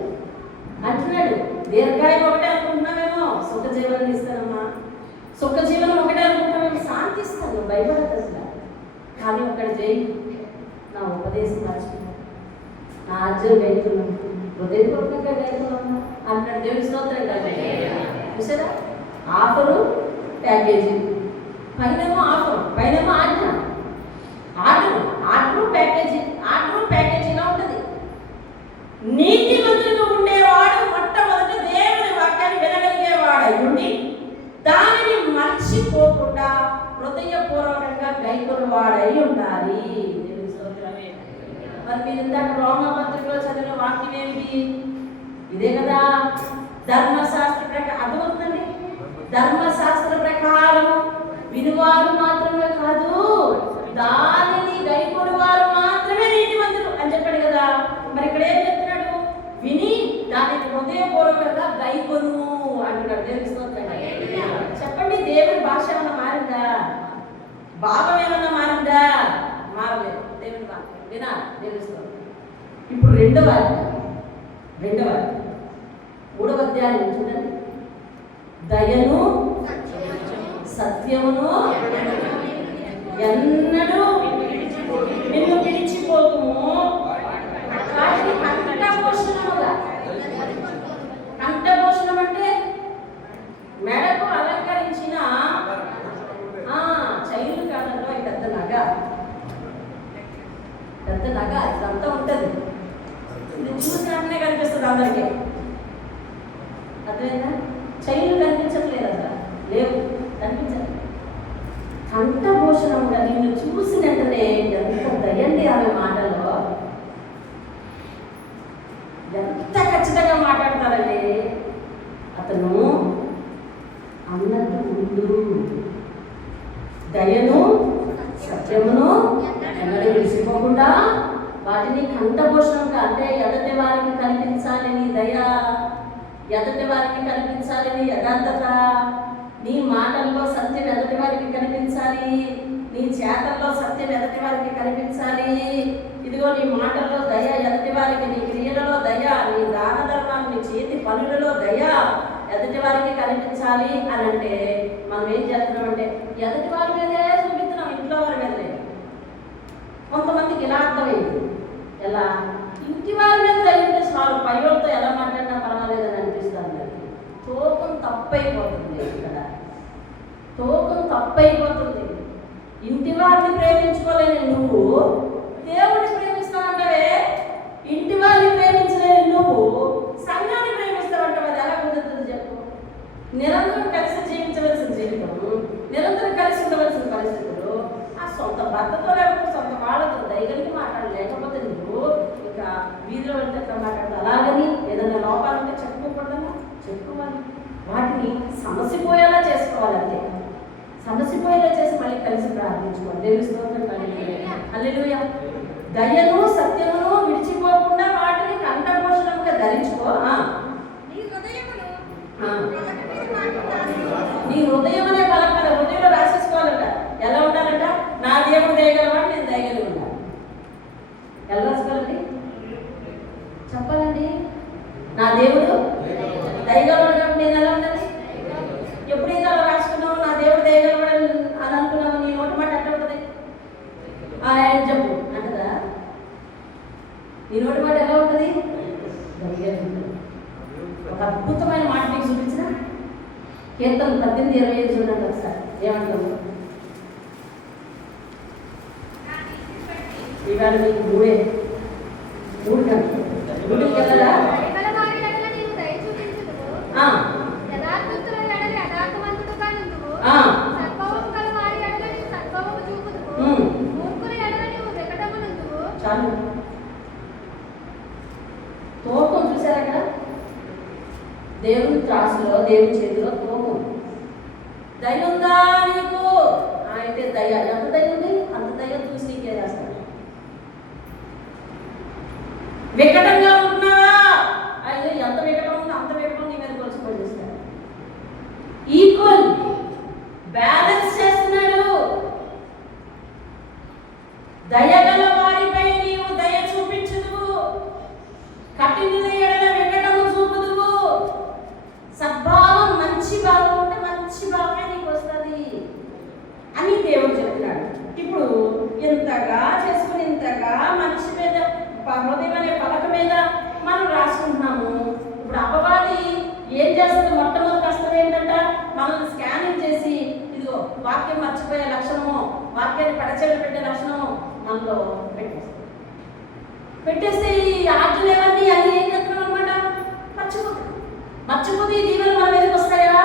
అంటున్నాడు, దీర్ఘాయువు ఒకటే అనుకుంటున్నామేమో, సుఖజీవనం ఇస్తానమ్మా. సుఖజీవనం ఒకటే అనుకుంటున్నామేమో, శాంతి ఇస్తాను, భయపడతా. కానీ ఒకటి చేయి, నా ఉపదేశం మర్చిపోయి నా ఆజ్ఞలు గైకున్నాను, హృదయపూర్వకంగా గైకున్నాను అంటాడు. దేవుని స్తోత్రం కాదు. చూసారా? ఆఫరు ప్యాకేజీ, పైనేమో ఆఫర్, పైనేమో ఆజ్ఞ. ఆర్డరు ప్యాకేజీగా ఉంటుంది. నీతిమంతులుగా ఉండేవాడు మొట్టమొదట దేవుని వాక్యాన్ని వినగలిగేవాడు అయ్యుండి దానిని మర్చిపోకుండా హృదయపూర్వకంగా గైకొన్నవాడై ఉండాలి. మరి మీరు ఇందాక రోమపత్రికలో చదివిన వాక్యం ఏమిటి? ఇదే కదా. ధర్మశాస్త్ర ప్రకారం అర్థమవుతుందండి. ధర్మశాస్త్ర ప్రకారం వినువారు మాత్రమే కాదు, దానిని గైకొనువారు మాత్రమే నీతిమంతులు అని చెప్పాడు కదా. మరి ఇక్కడ ఏం చెప్తున్నాడు? విని దానిని హృదయపూర్వకంగా గైకొను అంటున్నాడు. దేవుని స్తోత్రం. చెప్పండి, దేవుని భాష ఏమన్నా మారిందా? భావం ఏమన్నా మారిందా? మారలేదు. దేవుని వాక్యం వినాలి. దేవుని స్తోత్రం. ఇప్పుడు రెండవ 3వ అధ్యాయం చూడండి. దయను సత్యమును ఎన్నడూ నిన్ను విడిచిపోకుము. కంఠభూషణం అంటే మెడకు అలంకరించిన చైలు కాలంలో పెద్ద నగ ఇదంతా ఉంటుంది. ఇది చూసినట్టునే కనిపిస్తుంది అందరికీ. అర్థమైందా? చైలు కనిపించట్లేదు, అసలు లేవు, కనిపించట్లేదు. కంఠభూషణంగా నిన్ను చూసినట్టునే ఎంత దయండి ఆమె మాటలో. ఎంత ఖచ్చితంగా మాట్లాడతారండి. అతను అన్నట్టు ఉండు, దయను సత్యమును ఎన్నడూ విడిచిపోకుండా వాటిని కంఠభూషణంగా, అంటే ఎదటి వారికి కనిపించాలని దయ, ఎదటి వారికి కనిపించాలని యథార్థత, నీ మాటల్లో సత్యం ఎదటి వారికి కనిపించాలి, నీ చేతల్లో సత్యం ఎదటి వారికి కనిపించాలి. ఇదిగో నీ మాటల్లో దయ ఎదటి వారికి, నీ క్రియలలో దయ, నీ దాన ధర్మాలు, నీ చేతి పనులలో దయ ఎదటి వారికి కనిపించాలి అని అంటే మనం ఏం చేస్తున్నామంటే ఎదటి వారి మీదే చూపిస్తున్నాం, ఇంట్లో వారి మీద లేదు. కొంతమందికి ఇలా అర్థమైంది. ఎలా? ఇంటి వారి మీద జరిగితే చాలు, పైవాళ్ళతో ఎలా మాట్లాడినా పర్వాలేదని అనిపిస్తుంది. తూకం తప్పైపోతుంది. ఇక్కడ తూకం తప్పైపోతుంది. ఇంటి వారిని ప్రేమించుకోలేని నువ్వు దేవుడిని ప్రేమిస్తావంటవే, ఇంటి వారిని ప్రేమించలేని నువ్వు సంఘాన్ని ప్రేమిస్తావంటావు. అది ఎలా కుదురుతుంది చెప్పు? నిరంతరం కలిసి జీవించవలసిన జీవితం, నిరంతరం కలిసి ఉండవలసిన పరిస్థితులు, ఆ సొంత భర్తతో లేకపోతే సొంత వాళ్ళతో దయగలిగి మాట్లాడలేకపోతే నువ్వు ఇక వీధిలో వెళ్తే ఎట్లా మాట్లాడతావు? అలాగని ఏదైనా లోపాలంటే చెప్పుకోకూడదన్నా చెప్పుకోవాలి. వాటిని సమసిపోయేలా చేసుకోవాలంటే సమసిపోయేలా చేసి మళ్ళీ కలిసి ప్రార్థించుకోవాలి. దేవుని స్తోత్రం. హల్లెలూయా. దయను సత్యమును విడిచిపోకుండా వాటిని కంఠభూషణంగా ధరించుకో. నీ హృదయం అనే బలం కదా, హృదయంలో రాసేసుకోవాలంట. ఎలా ఉండాలంట? నా కీర్తన 18:25 చూడండి ఒకసారి ఏమంటారు. ఇవాళ మీకు మూడు గంటలు గుడికి వెళ్ళరా? చాలు. తోకం చూసారా అక్కడ? దేవుని త్రాసులో, దేవుని చేతిలో తోకం. దయ ఉందా నీకు అంటే దయ, ఎంత దయ ఉంది అంత దయ చూసి నీకే రాస్తాడు. వికటంగా ఉంటున్నావా? అయితే ఎంత వికటం ఉందో అంత వికటం నీ మీద కొలుచుకొని చేస్తాడు. ఈక్వల్ బ్యాలెన్స్ చేస్తున్నాడు. దయగల వారిపై నీవు దయ చూపించదు, కఠిన ఎడల వికటము చూపుదువు. సద్భావం, మంచి భావం ఉంటే మంచి భావమే నీకు వస్తుంది అని దేవుడు చెప్తున్నాడు. ఇప్పుడు ఇంతగా చేసుకుని ఇంతగా మనిషి మీద, హృదయం అనే పలక మీద మనం రాసుకుంటున్నాము. ఇప్పుడు అపవాది ఏం చేస్తుంది? మొట్టమొదటి కష్టం ఏంటంట, మనల్ని స్కానింగ్ చేసి ఇదిగో వాక్యం మర్చిపోయే లక్షణము, వాక్యాన్ని పడచేలు పెట్టే లక్షణము మనలో పెట్టేస్తే ఈ ఆజ్ఞలు ఏమన్నీ అన్ని ఏం చేస్తున్నాం అనమాట, మర్చిపోతే ఈ దీవెనలు మన మీదకి వస్తాయా?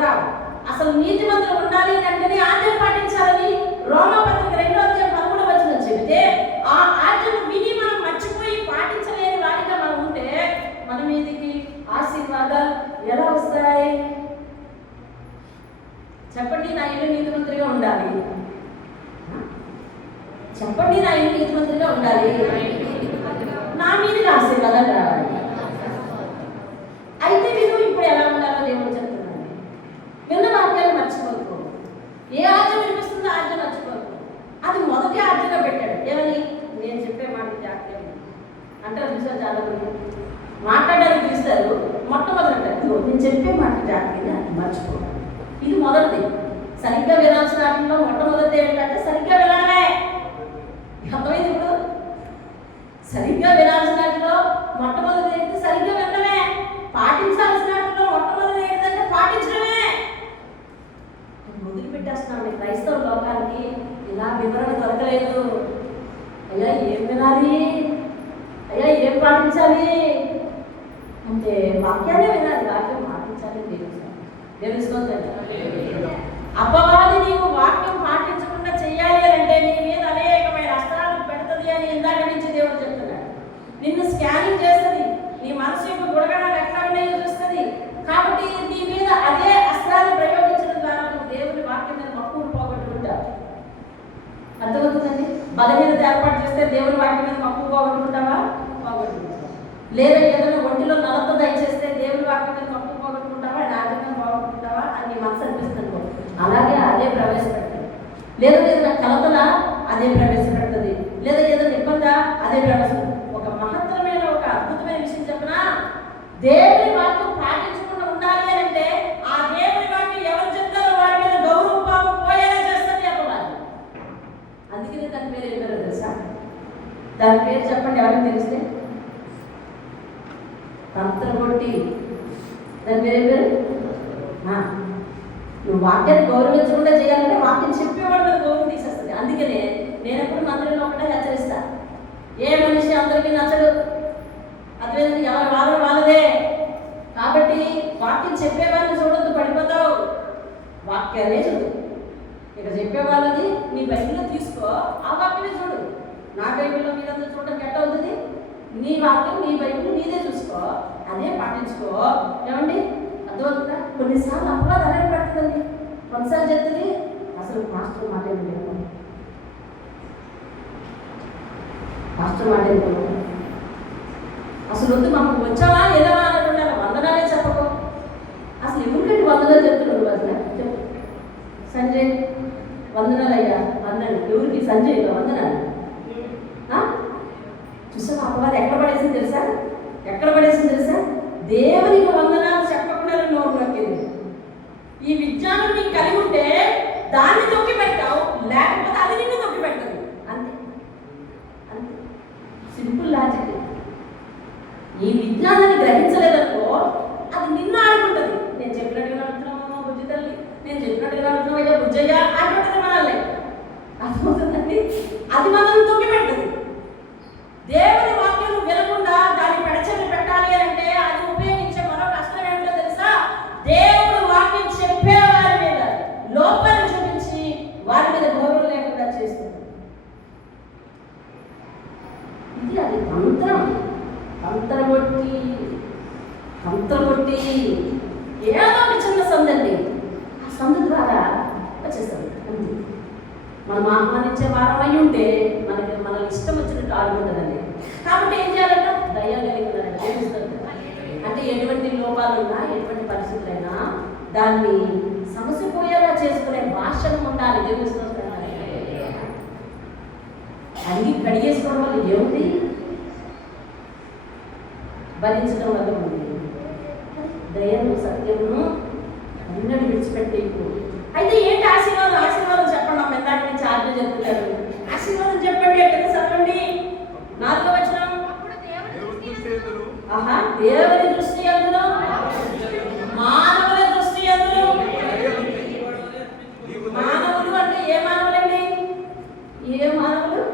రావు. అసలు నీతిమంతులు ఉండాలి అంటే ఆజ్ఞలు పాటించాలని రోమాపత్రిక 2:13 చెబితే ఆ ఆజ్ఞలు విని మనం మర్చిపోయి పాటించలేని వారిగా మనం ఉంటే మన మీదకి ఆశీర్వాదాలు ఎలా వస్తాయి? చెప్పండి, నా ఇల్లు నీతిమంతులుగా ఉండాలి. చెప్పండి, నా ఇల్లు నీతిమంతులుగా ఉండాలి. నా మీదకి ఆశీర్వాదాలు రావాలి. అయితే మీరు ఇప్పుడు ఎలా ఉండాలో దేవుడు చెప్తున్నాను. విన్న వాక్యాలు మర్చిపోకు. ఏ ఆజ్ఞ వినిపిస్తుందో ఆజ్ఞ మర్చిపోకు. అది మొదటి ఆజ్ఞగా పెట్టాడు. ఏమని? నేను చెప్పే మాట జాగ్రత్త అంటారు. చూసారు, చాలా మంది మాట్లాడడానికి తీస్తారు. మొట్టమొదటి నేను చెప్పే మాట జాగ్రత్తగా మర్చిపో. ఇది మొదటిది. సరిగ్గా వినాల్సిన వాటిలో మొట్టమొదటి ఏంటంటే సరిగ్గా వినడమే. అర్థమైంది? ఇప్పుడు సరిగ్గా వినాల్సిన వాటిలో మొట్టమొదటి ఏంటి? సరిగ్గా వినడమే. పాటించాల్సిన వాటిలో మొట్టమొదటి ఏంటంటే పాటించడమే. వదిలిపెట్టేస్తున్నాను క్రైస్తవ లోకానికి. ఇలా వివరణ దొరకలేదు. అయ్యా ఏం వినాలి, అయ్యా ఏం పాటించాలి అంటే వాక్యాన్ని వినాలి, వాక్యం పాటించాలి. తెలుసుకోండి. అపవాది నీవు వాక్యం పాటించకుండా చెయ్యాలి అంటే నీ మీద అనేకమైన అస్త్రాలు పెడుతుంది అని ఇందాక నుంచి దేవుడు చెప్తున్నాడు. నిన్ను స్కానింగ్ చేస్తుంది, నీ మనసు యొక్క గుణగణాలు ఎట్లా ఉన్నాయో చూస్తుంది. కాబట్టి నీ మీద అదే అస్త్రాలు ప్రయోగించడం ద్వారా నువ్వు దేవుని వాక్యం మీద మక్కువలు పోగొట్టుకుంటావు. అర్థమవుతుందండి? బలహీనత ఏర్పాటు చేస్తే దేవుని వాక్యం మీద మక్కువ పోగొట్టుకుంటావా? పోగొట్టుకుంటావా? లేదా ఏదైనా ఒంటిలో నలత దయచేస్తే దేవుని వాక్యం మీద మక్కువ పోగొట్టుకుంటావా? రాజ్యంగా పోగొట్టుకుంటావా అని నీ మనసు అనిపిస్తుంది. అలాగే అదే ప్రవేశపెడుతుంది. లేదా ఏదైనా కలతల అదే ప్రవేశపెడుతుంది. లేదా ఏదైనా ఇబ్బందా అదే ప్రవేశపెడుతుంది. ఒక మహత్తరమైన, ఒక అద్భుతమైన విషయం చెప్పనా, దేవుని వాక్యం పాటించకుండా ఉండాలి అంటే ఆ దేవుని వాక్యం ఎవరు చెప్తారో వారి మీద గౌరవ భావం పోయేలా చేస్తుంది అపవాది. అందుకనే దాని పేరు ఏం పేరు తెలుసా? దాని పేరు చెప్పండి, ఎవరికి తెలిస్తే. తంత్రగొట్టి. దాని పేరు ఏం పేరు? నువ్వు వాక్యాన్ని గౌరవించకుండా చేయాలంటే వాక్యం చెప్పేవాడు మీద గౌరవం తీసేస్తుంది. అందుకనే నేను ఎప్పుడు మందిరంలో ఒకటే హెచ్చరిస్తా, ఏ మనిషి అందరికీ నచ్చడు. అదేవిధంగా ఎవరి వాదన వాళ్ళదే. కాబట్టి వాక్యం చెప్పేవాళ్ళని చూడొద్దు, పడిపోతావు. వాక్యాలే చూడు. ఇక చెప్పేవాళ్ళది నీ బైబిల్లో తీసుకో, ఆ వాక్యమే చూడు. నా బైబిల్లో మీరంతా చూడడం ఎట్ట అవుతుంది? నీ వాక్యం, నీ బైబిల్ నీదే చూసుకో, అదే పాటించుకో. ఏమండి అర్థమవుతుందా? కొన్నిసార్లు అపవాదం అలాగే పెడుతుందండి. కొన్నిసార్లు చెప్తుంది అసలు మాస్టర్ మాట ఏమి, మాస్టర్ మాట ఏమి, అసలు వద్దు మాకు వచ్చావా ఏదవా అన్నట్టు వందనాలే చెప్పకు. అసలు ఎవరికంటే వందనాలు చెప్తున్నాడు? అసలు చెప్పు. సంజయ్ వందనాలు అయ్యా వందనాలు. ఎవరికి? సంజయ్ వందనాలు. చూసావా అపవాదం ఎక్కడ పడేసింది తెలుసా? ఎక్కడ పడేసింది తెలుసా? దేవునికి వందనాలు చెప్పకుండా నోరు నొక్కింది. ఈ విజ్ఞానం నీకు కలిగి ఉంటే దాన్ని తొక్కి పెట్టావు, లేకపోతే అది నిన్ను తొక్కి పెట్టదు. అంతే అంతే, సింపుల్ లాజిక్. ఈ విజ్ఞానాన్ని గ్రహించలేదనుకో అది నిన్ను ఆడుకుంటుంది. నేను చెప్పినట్టుగా కొట్టి ఏదో ఒక చిన్న సందండి, ఆ సందు ద్వారా వచ్చేస్తుంది. అంతే. మనం ఆహ్వానించే వారం అయి ఉంటే మన ఇష్టం వచ్చినట్టు ఆడుకుంటుందండి. కాబట్టి ఏం చేయాలంటే దయ కలిగి అంటే ఎటువంటి లోపాలున్నా ఎటువంటి పరిస్థితులైనా దాన్ని సమస్య పోయేలా చేసుకునే భాషను ఉండాలి. దేవుడు అడిగి కడిగేసుకోవడం వల్ల ఏముంది? భరించడం వల్ల ఉంది. దయను సత్యమును అన్నది విడిచిపెట్టేకు. అయితే ఏంటి ఆశీర్వాదం? ఆశీర్వాదం చెప్పండి. అమ్మ ఇందాక నుంచి ఆజ్ఞ చెప్తున్నారు. ఆశీర్వాదం చెప్పండి. ఎక్కడ చదవండి? 4వ వచనం. దేవుని దృష్టి అందులో, మానవుల దృష్టి అందులో. మానవులు అంటే ఏ మానవులండి? ఏ మానవులు?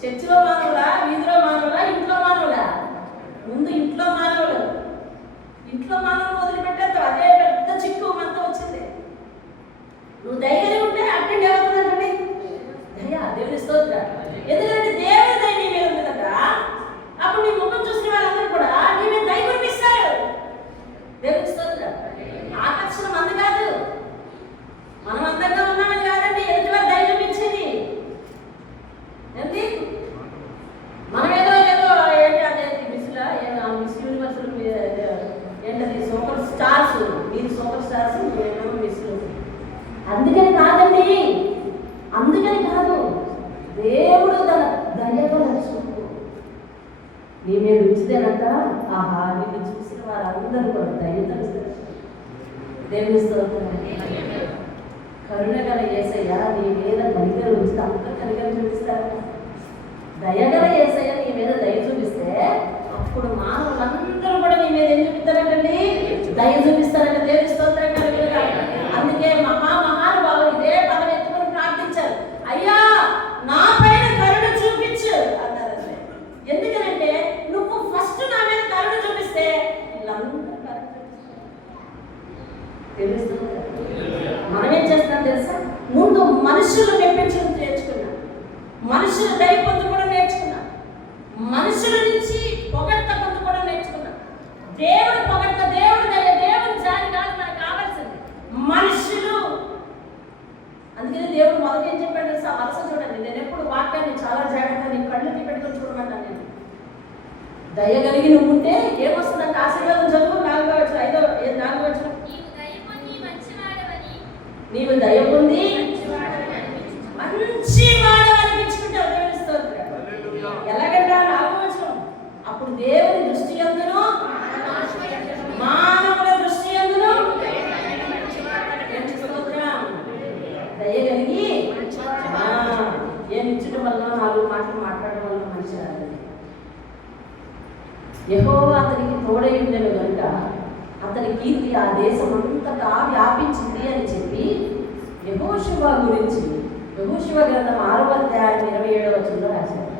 చర్చిలో మానవులా, వీధిలో మానవులా, ఇంట్లో మానవులా? ముందు ఇంట్లో మానవులు. ఇంట్లో మానవులు వదిలిపెట్టేద్దాం. అదే పెద్ద చిక్కు మనతో వచ్చింది. నువ్వు ధైర్యం ఉంటే అటెండ్ అవుతుందంటే దయ దేవుని స్తోత్రం. ఎందుకంటే దేవుని దయ నీ మీద ఉంది కదా. అప్పుడు నీ ముఖం చూసిన వాళ్ళందరూ కూడా నీ మీద దయ కురిపిస్తారు. దేవుని స్తోత్రం. ఆకర్షణ మంది కాదు, మనం అందంగా ఉన్నామని కాదండి ఎదుటివారు దయ చూపించేది. ఏంటి మనం ఏదో ఏంటి అదే మిస్లా మిస్ యూనివర్స్ ఏంటది సూపర్ స్టార్స్, మీరు సూపర్ స్టార్స్, మేమేమో మిస్లు. అందుకని కాదండి, అందుకని కాదు. దేవుడు తన దయగల చూపు నీ మీద ఉంచితేనంట. ఆహా, నిన్ను చూసిన వారందరూ కూడా దయతో దేవుని స్తోత్రం. కరుణగల యేసయ్య నీ మీద కనికరం ఉంచితే అందరూ కనికరం చూపిస్తారు. దయగల యేసయ్య నీ మీద దయ చూపిస్తే అప్పుడు మానవులందరూ కూడా నీ మీద ఏం చూపిస్తారంటండి? దయ చూపిస్తారంట. దేవుని స్తోత్రం కలుగునుగా. అందుకే మహానుభావులు ఇదే పదం ఎత్తుకొని ప్రార్థించారు. అయ్యా నా పైన కరుణ చూపించు అన్నారంటే. ఎందుకంటే నువ్వు ఫస్ట్ నా మీద కరుణ చూపిస్తే వీళ్ళందరూ కరుణ తెలుస్తుంది. మనం ఏం చేస్తున్నాం తెలుసా? ముందు మనుషులు మెప్పించడం నేర్చుకున్నాం, మనుషులు దయ పొందుకోవడం నేర్చుకున్నాం, మనుషుల నుంచి పొగడ్త పొందుకోవడం నేర్చుకున్నాం. దేవుడు పొగడ్త, దేవుడు దయ, దేవుడు జాలి కాదు మనకు కావాల్సింది, మనుషులు. అందుకని దేవుడు మొదటి ఏం చెప్పాడు తెలుసా? వరుస చూడండి. నేను ఎప్పుడు వాక్యాన్ని చాలా జాగ్రత్తగా నీ కళ్ళకి పెట్టుకొని చూడమంటాను. నేను దయ కలిగి నువ్వు ఉంటే ఏమొస్తుందంటే ఆశీర్వాదం. చదువు 4వ వచనం, 4వ వచనం. నీవు దయ పొంది మంచి వాడవనిపించుకుంటావు. దేవుని స్తోత్రం. ఎలాగంటే 4వ వచనం. అప్పుడు దేవుని దృష్టి యందును మానవుల దృష్టి యందును దయ కలిగి ఏమిచ్చడం వల్ల 4 మాటలు మాట్లాడడం వల్ల మంచి రాదు. యెహోవా అతనికి తోడై ఉండేను కనుక అతని కీర్తి ఆ దేశం అంతటా వ్యాపించింది అని చెప్పి యెహోషువ గురించి యెహోషువ గ్రంథం 6వ అధ్యాయం 27వ వచనంలో రాశారు.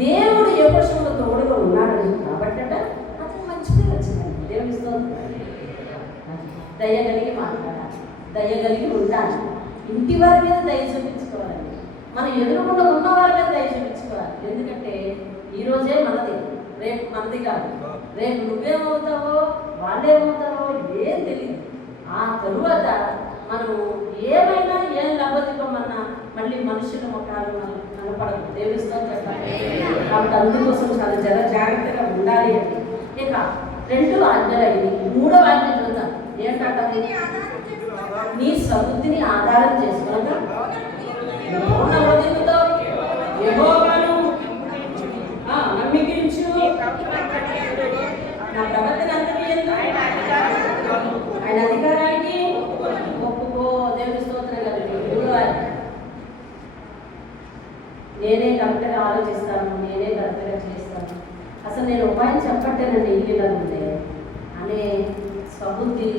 దేవుడు యెహోషువకు తోడుగా ఉన్నాడు కాబట్టి అతను మంచి పేరు వచ్చిందండి. దేవుని స్తోత్రం. దయ కలిగి మాట్లాడాలి, దయ కలిగి ఉండాలి. ఇంటి వారి మీద దయ చూపించుకోవాలండి. మనం ఎదురుకుండా ఉన్న వారి మీద దయ చూపించుకోవాలి. ఎందుకంటే ఈరోజే మనది, రేపు మనది కాదు. రేపు నువ్వేమవుతావో వాళ్ళేమవుతారో ఏం తెలియదు. ఆ తరువాత మనం ఏమైనా ఏం లభ్యమన్నా మళ్ళీ మనుషుల ముఖాలు మనం కనపడదు. దేవునితో చెప్పాలి. కాబట్టి అందుకోసం చాలా జాగ్రత్తగా ఉండాలి అని. ఇక 2 ఆజ్ఞలు. 3వ ఆజ్ఞ చూద్దాం. ఏంటంటే నీ సమృద్ధిని ఆధారం చేసుకోగా హృదయంతో యెహోవాను నమ్మికించు. నా ప్రవర్తన అంతా ఆయన అధికారానికి ఒప్పుకో. దేవుని స్తోత్రం కలుగుతుంది. నేనే కరెక్ట్గా ఆలోచిస్తాను, నేనే కరెక్ట్గా చేస్తాను, అసలు నేను ఉపాయం చెప్పట్టేనండి ఇల్లు ఉంటే అనే స్వబుద్ధి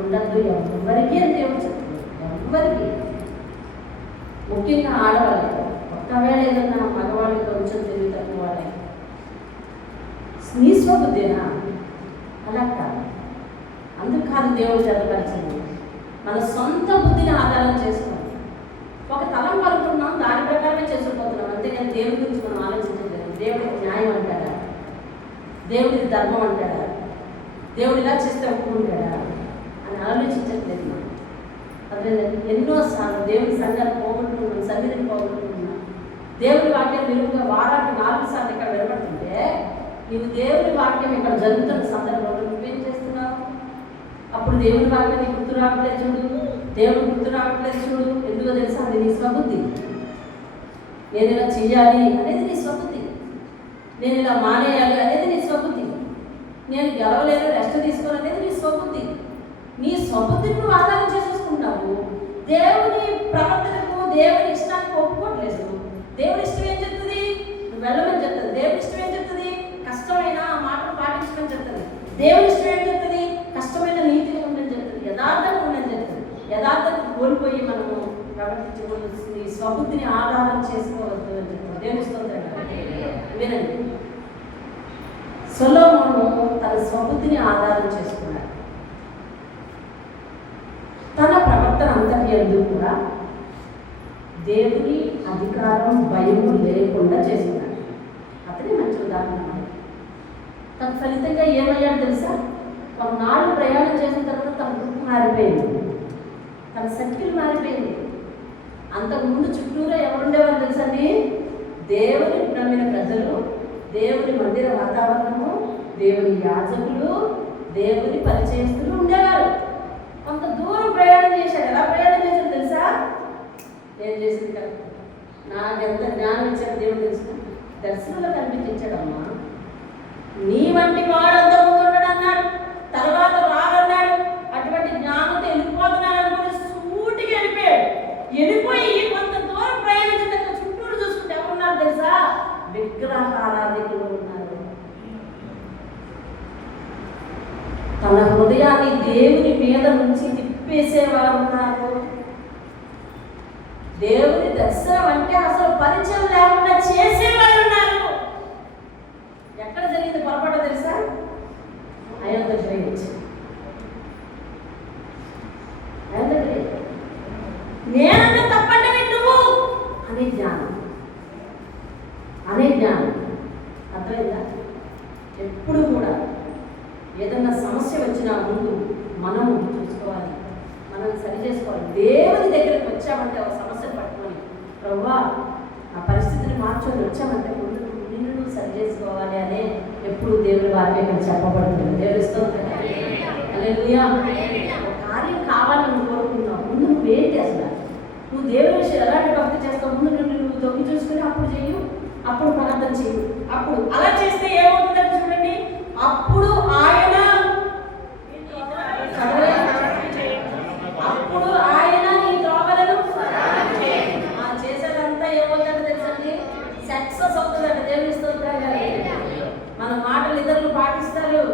ఉండద్దు ఎవరికి అని దేవుడు చెప్తుంది. ఎవరికి, ముఖ్యంగా ఆడవాళ్ళకి. ఒకవేళ ఏదన్నా మగవాళ్ళకి కొంచెం తెలివి తక్కువ వాళ్ళకి నీ స్వబుద్ధినా అలా కాదు. అందుకు కాదు దేవుడు చదవలసింది. మన సొంత బుద్ధిని ఆధారం చేసుకోవాలి. ఒక తలం పలుకున్నాం, దాని ప్రకారమే చేసుకుపోతున్నాం. అంతేగాని దేవుడి గురించి మనం ఆలోచించలేదు. దేవుడికి న్యాయం అంటారా? దేవుడిది ధర్మం అంటాడా, దేవుడు ఇలా చేస్తే ఒప్పుకుంటాడా అని ఆలోచించట్లేదు. అదే ఎన్నోసార్లు దేవుడి సంఘాన్ని పోగొట్టుకున్నాం, సన్నిధిని పోగొట్టుకున్నాం. దేవుడి వాక్యం నిలువుగా వారానికి 4 సార్లు ఇక్కడ వినబడుతుంటే నీవు దేవుడి వాక్యం ఇక్కడ జరుగుతున్న సందర్భంలో నువ్వేం చేస్తున్నావు? అప్పుడు దేవుడి వాక్యం నీకు గుర్తు రావట్లేదు చూడు, దేవుడు గుర్తు రావట్లేదు చూడు. ఎందుకో తెలుసా? అది నీ స్వబుద్ధి. నేను ఇలా చెయ్యాలి అనేది నీ స్వబుద్ధి, నేను ఇలా మానేయాలి అనేది నీ స్వబుద్ధి, నేను గెలవలేదు రెస్ట్ తీసుకోవాలనేది నీ స్వబుద్ధి. నీ స్వబుద్ధిని నువ్వు ఆధారం చేసేసుకుంటావు. దేవుని ప్రవర్తనకు దేవుని ఇష్టానికి ఒప్పుకోవట్లేదు. దేవుని ఇష్టం ఏం చెప్తుంది? నువ్వు వెళ్ళమని చెప్తుంది. దేవుని ఇష్టం ఏం చెప్తుంది? కష్టమైన ఆ మాటను పాటించమని చెప్తుంది. దేవుని ఇష్టం ఏం చెప్తుంది? కష్టమైన నీతిగా ఉండని చెప్తుంది, యథార్థంగా ఉండని చెప్తుంది. యథార్థత కోల్పోయి మనము ప్రవర్తించకూడదు, ఈ స్వబుద్ధిని ఆధారం చేసుకోవద్దు అని చెప్తారు. దేవుని స్తోత్రం. వినండి, సొలొమోను తన స్వబుద్ధిని ఆధారం చేసుకున్నాడు. తన ప్రవర్తన అంతటి యందు కూడా దేవుని అధికారం భయము లేకుండా చేసుకున్నాడు. అతనే మంచి ఉదాహరణ. తన ఫలితంగా ఏమయ్యాడు తెలుసా? కొన్నాళ్ళు ప్రయాణం చేసిన తర్వాత తన గ్రూప్ మారిపోయింది, తన సర్కిల్ మారిపోయింది. అంతకుముందు చుట్టూరా ఎవరుండేవారు తెలుసండి? దేవుని నమ్మిన ప్రజలు, దేవుని మందిర వాతావరణము, దేవుని యాజకులు, దేవుని పరిచయస్తులు ఉండేవారు. కొంత దూరం ప్రయాణం చేశాడు. ఎలా ప్రయాణం చేశాడు తెలుసా? ఏం చేసింది కదా, నాకెంత జ్ఞానం ఇచ్చాడు దేవుడు తెలుసు. దర్శనంలో కనిపించాడమ్మా, నీ వంటి వాడు అంతకుముందు ఉండడు అన్నాడు, తర్వాత రాడన్నాడు. అటువంటి జ్ఞానంతో వెళ్ళిపోతున్నాడు అనుకుని సూటిగా వెళ్ళిపోయాడు. వెళ్ళిపోయి కొంత దూరం ప్రయాణించిన చుట్టూరు చూసుకుంటే ఎవరున్నారు తెలుసా? విగ్రహారాధికులు ఉన్నారు. తన హృదయాన్ని దేవుని మీద నుంచి తిప్పేసేవారు ఉన్నారు. దేవుని దర్శనం అంటే అసలు పరిచయం లేకుండా చేసేవాళ్ళు ఉన్నారు. ఎక్కడ జరిగింది పొరపాటు తెలుసా? అయోధ్య గ్రహించి నేనంత తప్పంటే నువ్వు అనే జ్ఞానం, అర్థమైందా? ఎప్పుడు కూడా ఏదన్నా సమస్య వచ్చినా ముందు మనం చూసుకోవాలి, మనం సరి చేసుకోవాలి. దేవుని దగ్గరికి వచ్చామంటే ఒక సమస్యను పట్టుకొని ప్రభువా ఆ పరిస్థితిని మార్చుకొని వచ్చామంటే ముందు నిన్ను సరి చేసుకోవాలి అనే ఎప్పుడు దేవుని వారికి ఇక్కడ చెప్పబడుతుంది. దేవుని స్తోత్రం. హల్లెలూయా. ఒక కార్యం కావాలని కోరుకుంటున్నావు, ముందు నువ్వేంటి అసలు? నువ్వు దేవుని విషయం ఎలాంటి భక్తి చేస్తావు? ముందు నువ్వు తొక్కి చూసుకుని అప్పుడు చెయ్యు, అప్పుడు ప్రార్థన చెయ్యు. అప్పుడు అలా చేస్తే ఏమవుతుందంటే చూడండి, అప్పుడు ఆయన నీ త్రోవలను చేసేదంతా ఏమవుతుందంటే తెలుసండి, సక్సెస్ అవుతుందండి. దేవుని స్తోత్రం. మన మాటలు ఇతరులు పాటిస్తారు,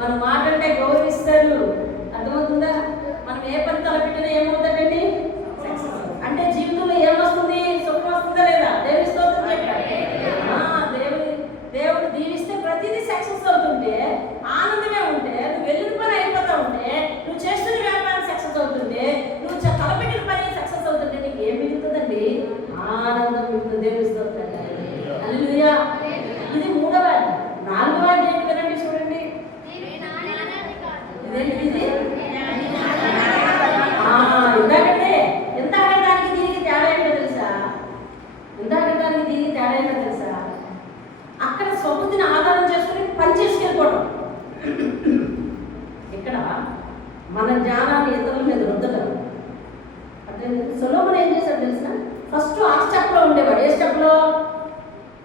మన మాట అంటే గౌరవిస్తారు. అర్థమవుతుందా? మనం ఏ పని తలపెట్టినా ఏమవుతుందండి, సక్సెస్. అంటే జీవితంలో ఏమొస్తుంది? సుఖం వస్తుందా లేదా? దేవుని స్తోత్రం చెప్పాడు. దేవుడు దీవిస్తే ప్రతిదీ సక్సెస్ అవుతుంటే ఆనందమే ఉంటే, నువ్వు వెళ్ళిన పని అయిపోతా ఉంటే, నువ్వు చేస్తున్న వ్యాపారం సక్సెస్ అవుతుంటే, నువ్వు తలపెట్టిన పని సక్సెస్ అవుతుంటే నీకు ఏం మిగులుతుందండి? ఆనందం మిగులుతుంది. దేవుని స్తోత్రం. హల్లెలూయా. ఇది 3వ అధ్యాయం. 4వ అధ్యాయం వినండి, చూడండి. ఇదేంటి? ఇందాకటానికి దీనికి తేడా ఏంటో తెలుసా? అక్కడ స్వబుద్ధిని ఆధారం చేసుకుని పని చేసుకెళ్ళిపోవడం. ఇక్కడ మన జ్ఞానాన్ని ఇతరుల మీద రుద్దడం. అంటే సొలొమోను ఏం చేశాడు తెలుసా? ఫస్ట్ ఆ స్టెప్లో ఉండేవాడు. ఏ స్టెప్లో?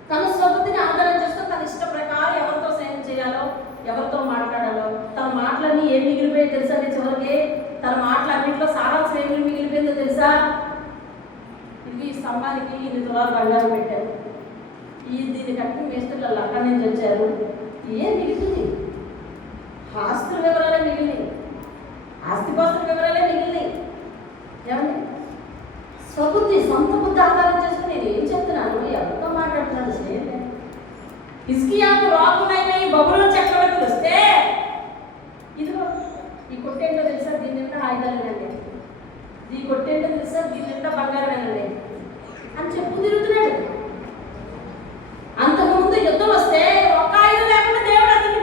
తన స్వబుద్ధిని ఆధారం చేసుకుని తన ఇష్ట ప్రకారం ఎవరితో స్నేహం చేయాలో, ఎవరితో మాట్లాడాలో, తన మాటలన్నీ ఏం మిగిలిపోయాయి తెలుసా? చివరికి తన మాటలన్నింటిలో సారాంశం ఏమి మిగిలిపోయిందో తెలుసా? ఇది ఈ స్తంభానికి 8 తులాలు బంగారం పెట్టారు, దీన్ని కట్టి మేస్త్రులు అక్కడి నుంచి వచ్చారు. ఏం మిగిలింది? ఆస్తుల వివరాలే మిగిలినాయి, ఆస్తిపాస్తుల వివరాలే మిగిలినాయి. ఏమండి? స్వబుద్ధి, సొంత బుద్ధి ఆధారం చేసుకుని నేను ఏం చెప్తున్నాను, ఎవరితో మాట్లాడుతున్నాను స్నేహితులు? హిజ్కియాకు రోగులైన బబులోను చక్రవర్తులు వస్తే ఇదిగో ఈ కొట్టేంటో తెలుసా? దీని నిండా ఆయుధాలేనండి, ఈ కొట్టేంటో తెలుసా? దీని నిండా బంగారమేనండి అని చెప్పు తిరుగుతున్నాడు. అంతకుముందు యుద్ధం వస్తే ఒక్క ఆయుధం లేకుండా దేవుడు అతన్ని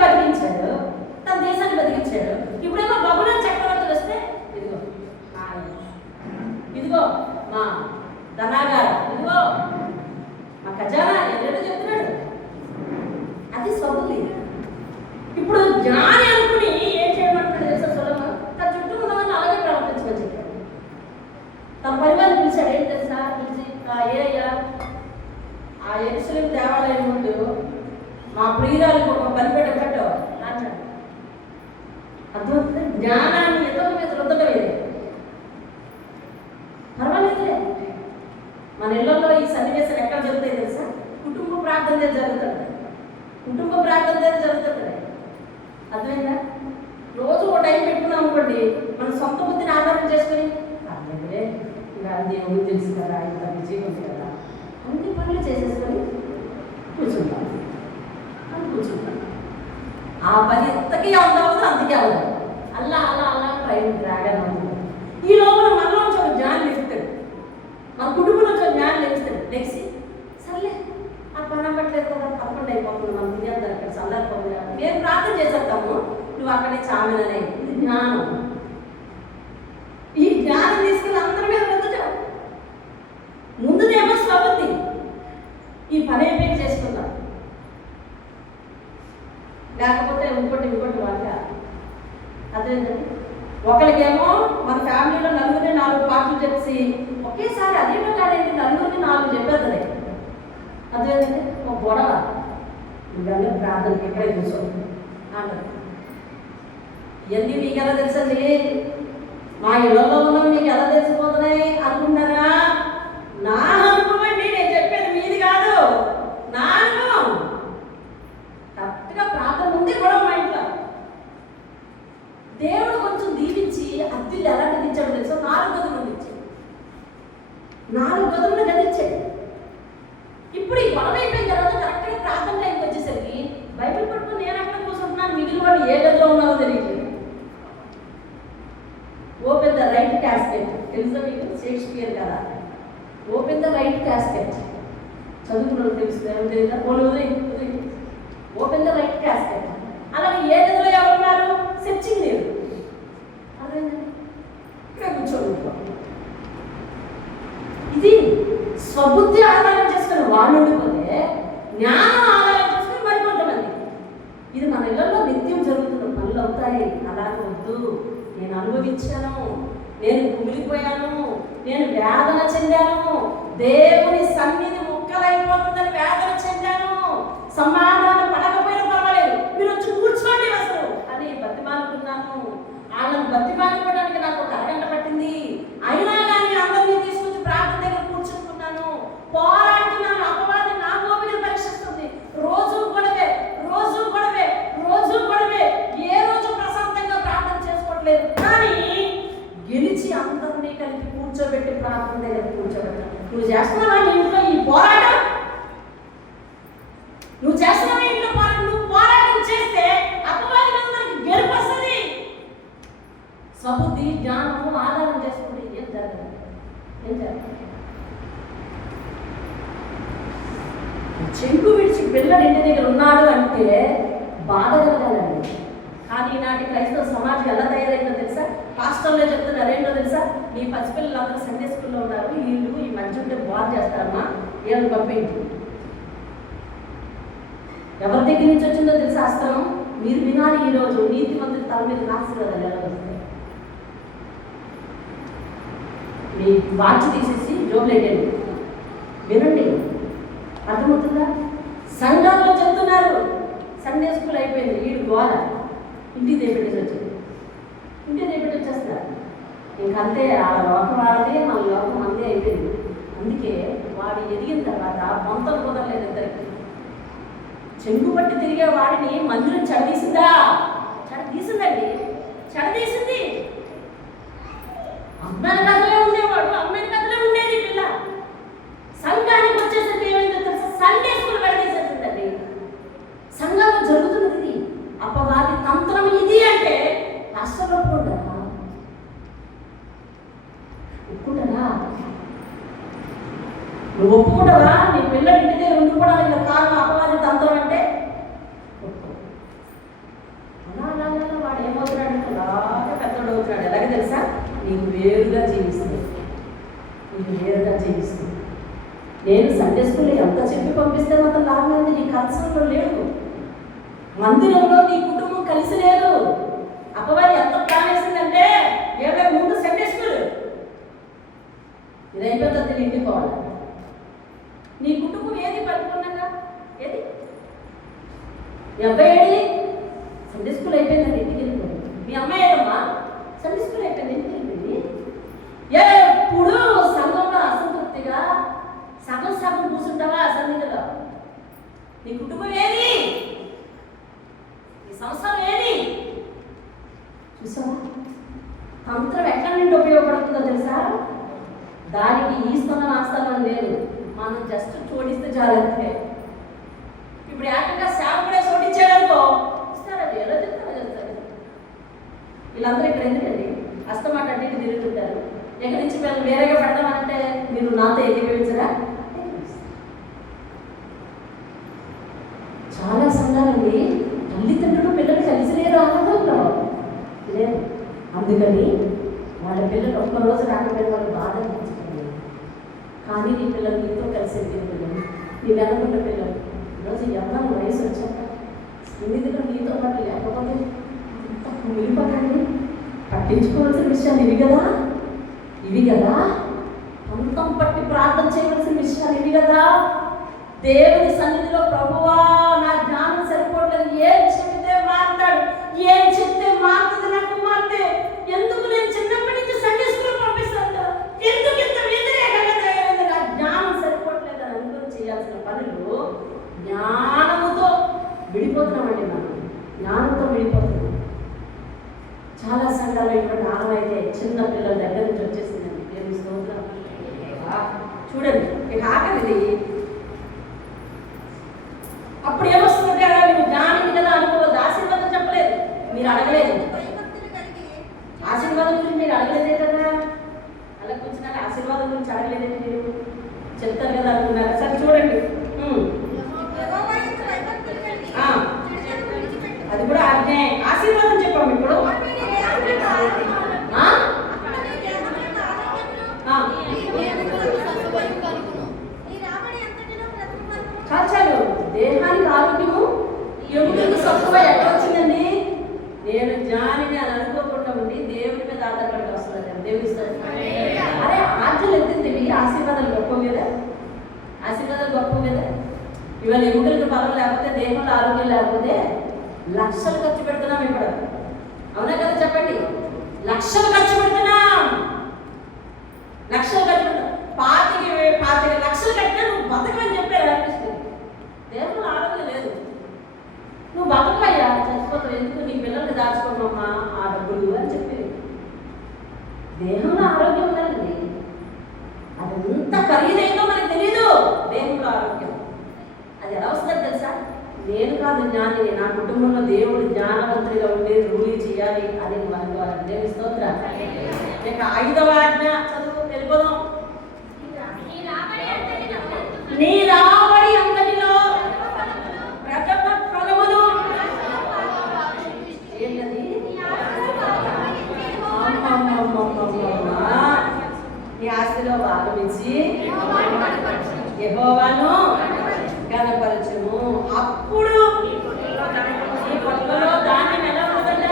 జ్ఞాని అనుకుని ఏం చేయమంటాడు తెలుసా సొలొమోను? తన చుట్టూ ఉన్న వాళ్ళని అలాగే ప్రవర్తించమని చెప్పాడు. తన పరివారం పిలిచాడు. ఏం తెలుసా? పిలిచి ఏయ్యా, ఆ యెరూషలేము దేవాలయం ముందు మా ప్రియురాలకు ఒక బలిపీఠం పెట్టు అన్నాడు. అర్థమవుతుంది? జ్ఞానాన్ని ఎదురు మీద రుద్దడమే. పర్వాలేదులే. మన ఇళ్లలో ఈ సన్నివేశాలు ఎక్కడ జరుగుతాయి తెలుసా? కుటుంబ ప్రార్థన జరుగుతుంది. కుటుంబ ప్రార్థన జరుగుతుంది. అర్థమైందా? రోజు ఒక టైం పెట్టుకున్నాం అనుకోండి, మన సొంత బుద్ధిని ఆధారం చేసుకుని అర్థమైతే ఇంకా దేవుడు తెలుసు కదా, ఇంత విజయం ఉంది కదా, అన్ని పనులు చేసేసుకొని కూర్చుంటాం. ఆ పని ఎంతకీ అవుతుంది, అంతకీ అవుతుంది. అలా అలా అలా ట్రైన్ డ్రాగన్ అవుతుంది. ఈ లోపల మనలో ఒక జ్ఞానం లెగుస్తాడు, మన కుటుంబంలో ఒక జ్ఞానం లెగుస్తాడు. లెక్సి సర్లే ఆ పని అవ్వట్లేదు కదా, తప్పకుండా అయిపోతుంది, మనం తినేది అక్కడ సందర్భంగా మేము ప్రార్థన చేసేస్తాము, నువ్వు అక్కడే చామిననే. ఇది జ్ఞానం. ఈ జ్ఞానం తీసుకుని అందరి మీద వద్దుతాం. ముందుదేమో స్వబుద్ధి, ఈ పని అయిపోయి చేసుకుందాం, లేకపోతే ఇంకోటి వాళ్ళ. అదేంటండి, ఒకరికేమో మన ఫ్యామిలీలో నలుగురిని 4 పాటలు చెప్పి ఒకేసారి అదేమో కాదండి, నలుగురిని 4 చెప్పేద్దలే. అదేంటంటే ఒక గొడవ, ఇవన్నీ ప్రార్థనకి ఎక్కడే కూర్చో అన్నది. ఇవన్నీ మీకు ఎలా తెలుసండి? మా ఇళ్లలో ఉన్న మీకు ఎలా తెలిసిపోతున్నాయి అనుకుంటారా? నా అనుభవం అండి, నేను చెప్పేది మీది కాదు, నా అనుభవం. కరెక్ట్గా ప్రార్థన ముందే గొడవ మా ఇంట్లో. దేవుడు కొంచెం దీవించి అద్దెలు ఎలా గదించాడు తెలుసా? 4 గదులు ఇచ్చాడు. 4 గదులను గదించాడు. ఇప్పుడు ఈ గొడవ అయిపోయిన తర్వాత కరెక్ట్గా ప్రార్థన టైంకి వచ్చేసరికి బైబిల్ పట్టుకుని నేను అక్కడ కూర్చుంటున్నాను, మిగిలిన వాళ్ళు ఏ గదిలో ఉన్నారో తెలియదు. ఓపెన్ ద రైట్ క్యాస్కెట్, తెలుసా మీకు? షేక్స్పియర్ కదా. ఓపెన్ ద రైట్ క్యాస్కెట్ చదువుకున్న తెలుస్తుంది, తెలియదా? Open the right casket. అలాగే ఏ గదిలో ఎవరున్నారు సెర్చింగ్ లేదు. అదేంటండి ఇక్కడ కూర్చోబెట్టుకో. ఇది స్వబుద్ధి ఆధారం చేసుకుని వాళ్ళు ఉండిపోతే, జ్ఞానం ఆధారం చేసుకుని మరికొంతమంది. ఇది మన ఇళ్లలో నిత్యం జరుగుతున్న పనులు అవుతాయి. అలాగే వద్దు. నేను అనుభవించాను, నేను కుమిలిపోయాను, నేను వేదన చెందాను, దేవుని సన్నిధి ముక్కలైపోతుందని వేదన చెందాను, సమాధానం పడకపోయినా పర్వాలేదు, మీరు వచ్చి కూర్చోండి అసలు అని బతిమాలుకున్నాను. వాళ్ళని బతిమాలుకోవడానికి నాకు ఒక అరగంట పట్టింది. అయినా కానీ అందరినీ తీసుకొచ్చి ప్రార్థన దగ్గర కూర్చుంటున్నాను, పోరాడుతున్నాను. అపవాది నా గోపికను పరీక్షిస్తుంది. రోజు గొడవే, రోజు గొడవే, రోజు గొడవే. ఏ రోజు ప్రశాంతంగా ప్రార్థన చేసుకోవట్లేదు. కానీ గెలిచి అందరినీ కలిపి కూర్చోబెట్టి ప్రార్థన దగ్గర కూర్చోబెట్టాను. నువ్వు చేస్తున్నావా ఇంట్లో ఈ పోరాటం? నువ్వు చేస్తున్నావా ఇంట్లో పోరాటం? నువ్వు పోరాటం చేస్తే అపవాది మీద మనకి గెలుపు వస్తుంది. స్వబుద్ధి జ్ఞానము ఆధారం చేసుకుంటే ఏం జరగదు. చెంగు విడిచి పిల్లలు ఇంటి దగ్గర ఉన్నాడు అంటే బాధ కలగాలండి. కానీ ఈనాటి క్రైస్తవ సమాజం ఎలా తయారైందో తెలుసా? పాస్టర్లే చెప్తున్నారు. ఏంటో తెలుసా? మీ పసిపిల్లలు అందరూ సండే స్కూల్లో ఉన్నారు, వీళ్ళు ఈ మధ్య ఉంటే బాగు చేస్తారమ్మా, వీళ్ళని పంపేయండి. ఎవరి దగ్గర నుంచి వచ్చిందో తెలుసా అస్త్రం? మీరు వినాలి. ఈరోజు నీతిమంతుల తల మీద ఆశీర్వాదాలు ఎలా వస్తాయి? మీ వాచ్ తీసేసి జోబులేటండి, వినండి. అర్థమవుతుందా? సంఘాల్లో చెప్తున్నారు, సండే స్కూల్ అయిపోయింది, వీడు గోల, ఇంటికి తెప్పెట్టేసి వచ్చింది, ఇంటికి తెప్పెట్టి వచ్చేస్తారు. ఇంకంతే, ఆ లోకం వాడితే మన లోకం అంతే అయిపోయింది. అందుకే వాడు ఎదిగిన తర్వాత మొంతలు కుదరలేదు ఇద్దరికి. చెంగు పట్టి తిరిగే వాడిని మందిరం చెడదీసిందా? చెడదీసిందండి, చెడదీసింది. అమ్మాయి గదిలో ఉండేవాడు, అమ్మాయి గదిలో ఉండేది పిల్ల. సంఘానికి వచ్చేసరికి ఏమైందో తెలుసా? సండే స్కూల్ పెడదీసేసిందండి. సంఘంలో జరుగుతున్నది ఇది. అపవాది తంత్రం ఇది అంటే రాష్ట్రంలో ఒప్పుకుంటారా? నువ్వు ఒప్పుకుంటావా? నీ పిల్లలు ఇంటి దగ్గర ఉండిపోవడానికి కారణం అపవాది తంత్రం అంటే అలా వాడు ఏమవుతున్నాడు? అలాగే పెద్దోడు అవుతున్నాడు. ఎలాగే తెలుసా? నీకు వేరుగా జీవిస్తుంది, నీకు వేరుగా జీవిస్తుంది. నేను సండే స్కూల్లో ఎంత చెప్పి పంపిస్తే మాత్రం లాభం, నీ కన్సర్న్లో లేదు. మందిరంలో నీ కుటుంబం కలిసి లేదు. అపవాది ఎంత ప్లాన్ వేసిందంటే ఏళ్ళ ముందు సండే స్కూల్ ఇది అయిపోతుంది, ఇంటికి పోవాలి. నీ కుటుంబం ఏది పట్టుకున్నాక ఏది మీ అబ్బాయి ఏది సండే స్కూల్ అయిపోయిందండి, ఇంటికి వెళ్ళిపోయింది. మీ అమ్మాయి ఏదమ్మా సండే స్కూల్ అయిపోయింది, ఇంటికి వెళ్ళిపోయింది. ఎప్పుడు సంఘంలో అసంతృప్తిగా సగం సగం కూర్చుంటావా అసంతృప్తిగా? నీ కుటుంబం ఏది, నీ సంవత్సరం ఏది? చూసావా తంత్రం ఎక్కడి నుండి ఉపయోగపడుతుందో తెలుసా? దానికి ఈస్తున్న ఆస్థానం లేదు, మనం జస్ట్ చోడిస్తే చాలంటే. ఇప్పుడు ఏకంగా సేవకుడే చోటించాడనుకో ఇస్తారండి, ఎలా చెప్తారో చెప్తారు. వీళ్ళందరూ ఇక్కడ ఎందుకండి అస్తమాట అంటే తిరుగుతుంటారు. ఎక్కడి నుంచి మేము వేరేగా పెడదామంటే మీరు నాతో ఏకీభవించరా? చాలా సంఘాలండి తల్లిదండ్రులు పిల్లలు కలిసి లేరు, ఆనందంలో లేదు. అందుకని వాళ్ళ పిల్లలు ఒక్కరోజు రాకపోయిన వాళ్ళు బాధ అనిపించుకోండి. కానీ నీ పిల్లలు నీతో కలిసి పిల్లలు, నీ వెనకున్న పిల్లలు ఈరోజు ఎవరి వయసు వచ్చాక ఎన్నిదిలో నీతో పాటు లేకపోతే మిగిలిపోకండి. పట్టించుకోవాల్సిన విషయాలు ఇవి కదా, ఇవి కదా. పంతం పట్టి ప్రార్థన చేయవలసిన విషయాలు ఇవి కదా. దేవుని సన్నిధిలో ప్రభువా నా జ్ఞానం సరిపోవట్లేదు, ఏ విషయం అయితే మాట్లాడు, ఏం చెప్తే మారుతుంది నా కుమార్తె, ఎందుకు నేను చిన్నప్పటి నుంచి సండే స్కూల్ పంపిస్తాను, ఎందుకు ఇంత వ్యతిరేకంగా తయారైంది, నా జ్ఞానం సరిపోవట్లేదు అని అనుకుని చేయాల్సిన పనులు జ్ఞానముతో విడిపోతున్నామండి. మనం జ్ఞానంతో విడిపోతున్నాం. చాలా సంఘాలు ఇప్పుడు జ్ఞానం అయితే చిన్న పిల్లల దగ్గర నుంచి వచ్చేసిందండి. దేవుని స్తోత్రం. చూడండి ఇక ఆఖరిది అప్పుడు ఏమొస్తుందంటే మీరు జ్ఞానం కదా అనుకోవద్దు. ఆశీర్వాదం చెప్పలేదు, మీరు అడగలేదు. ఆశీర్వాదం గురించి మీరు అడగలేదే కదా, అలా కూర్చున్నాక ఆశీర్వాదం గురించి అడగలేదే మీరు చెప్తారు కదా అనుకున్నారా? సరే చూడండి, అది కూడా ఆజ్ఞ. ఆశీర్వాదం చెప్పాము ఇప్పుడు. చాలు దేహానికి ఆరోగ్యము ఎముకలకు సత్తువ ఎక్కడ వచ్చిందండి? నేను జ్ఞానిని అని అనుకోకుండా ఉండి దేవుడి మీద ఆధారపడి వస్తుంది. దేవుడి అరే ఆజ్ఞలు ఎత్తింది, ఆశీర్వాదాలు గొప్ప కదా, ఆశీర్వాదాలు గొప్ప కదా. ఇవాళ ఎముకలకు బలం లేకపోతే, దేహంలో ఆరోగ్యం లేకపోతే లక్షలు ఖర్చు పెడుతున్నాం ఇప్పుడు. అవునా కదా చెప్పండి? లక్షలు ఖర్చు పెడుతున్నాం, లక్షలు ఖర్చు పెడుతున్నాం. 25 లక్షలు కట్టినా నువ్వు బతకమని చెప్పారు అనిపిస్తుంది. దేవుడు ఆరోగ్యం లేదు, నువ్వు బతకయ్యా, చచ్చిపోతావు, ఎందుకు నీ పిల్లల్ని దాచుకోమమ్మా ఆ డబ్బులు అని చెప్పి. దేహంలో ఆరోగ్యం ఉందండి, అది ఎంత ఖరీదైందో మనకు తెలీదు. దేహంలో ఆరోగ్యం అది ఎలా వస్తుందో తెలుసా? నేను కాదు జ్ఞానిని, నా కుటుంబంలో దేవుడు జ్ఞానవంతుడిగా ఉండి రూలి చేయాలి అని అనుకోవాలి. దేవుని స్తోత్రం. ఇక 5వ ఆజ్ఞ చదువు వెళ్ళిపోదాం. నీ రాబడి అంతటిలో ప్రథమ ఫలమును ఏంటది? నీ ఆస్తిలో భాగమించి యెహోవాను ఘనపరచుము. అప్పుడు నీ పొట్టలో ధాన్యం ఎలా ఉంటుందంటే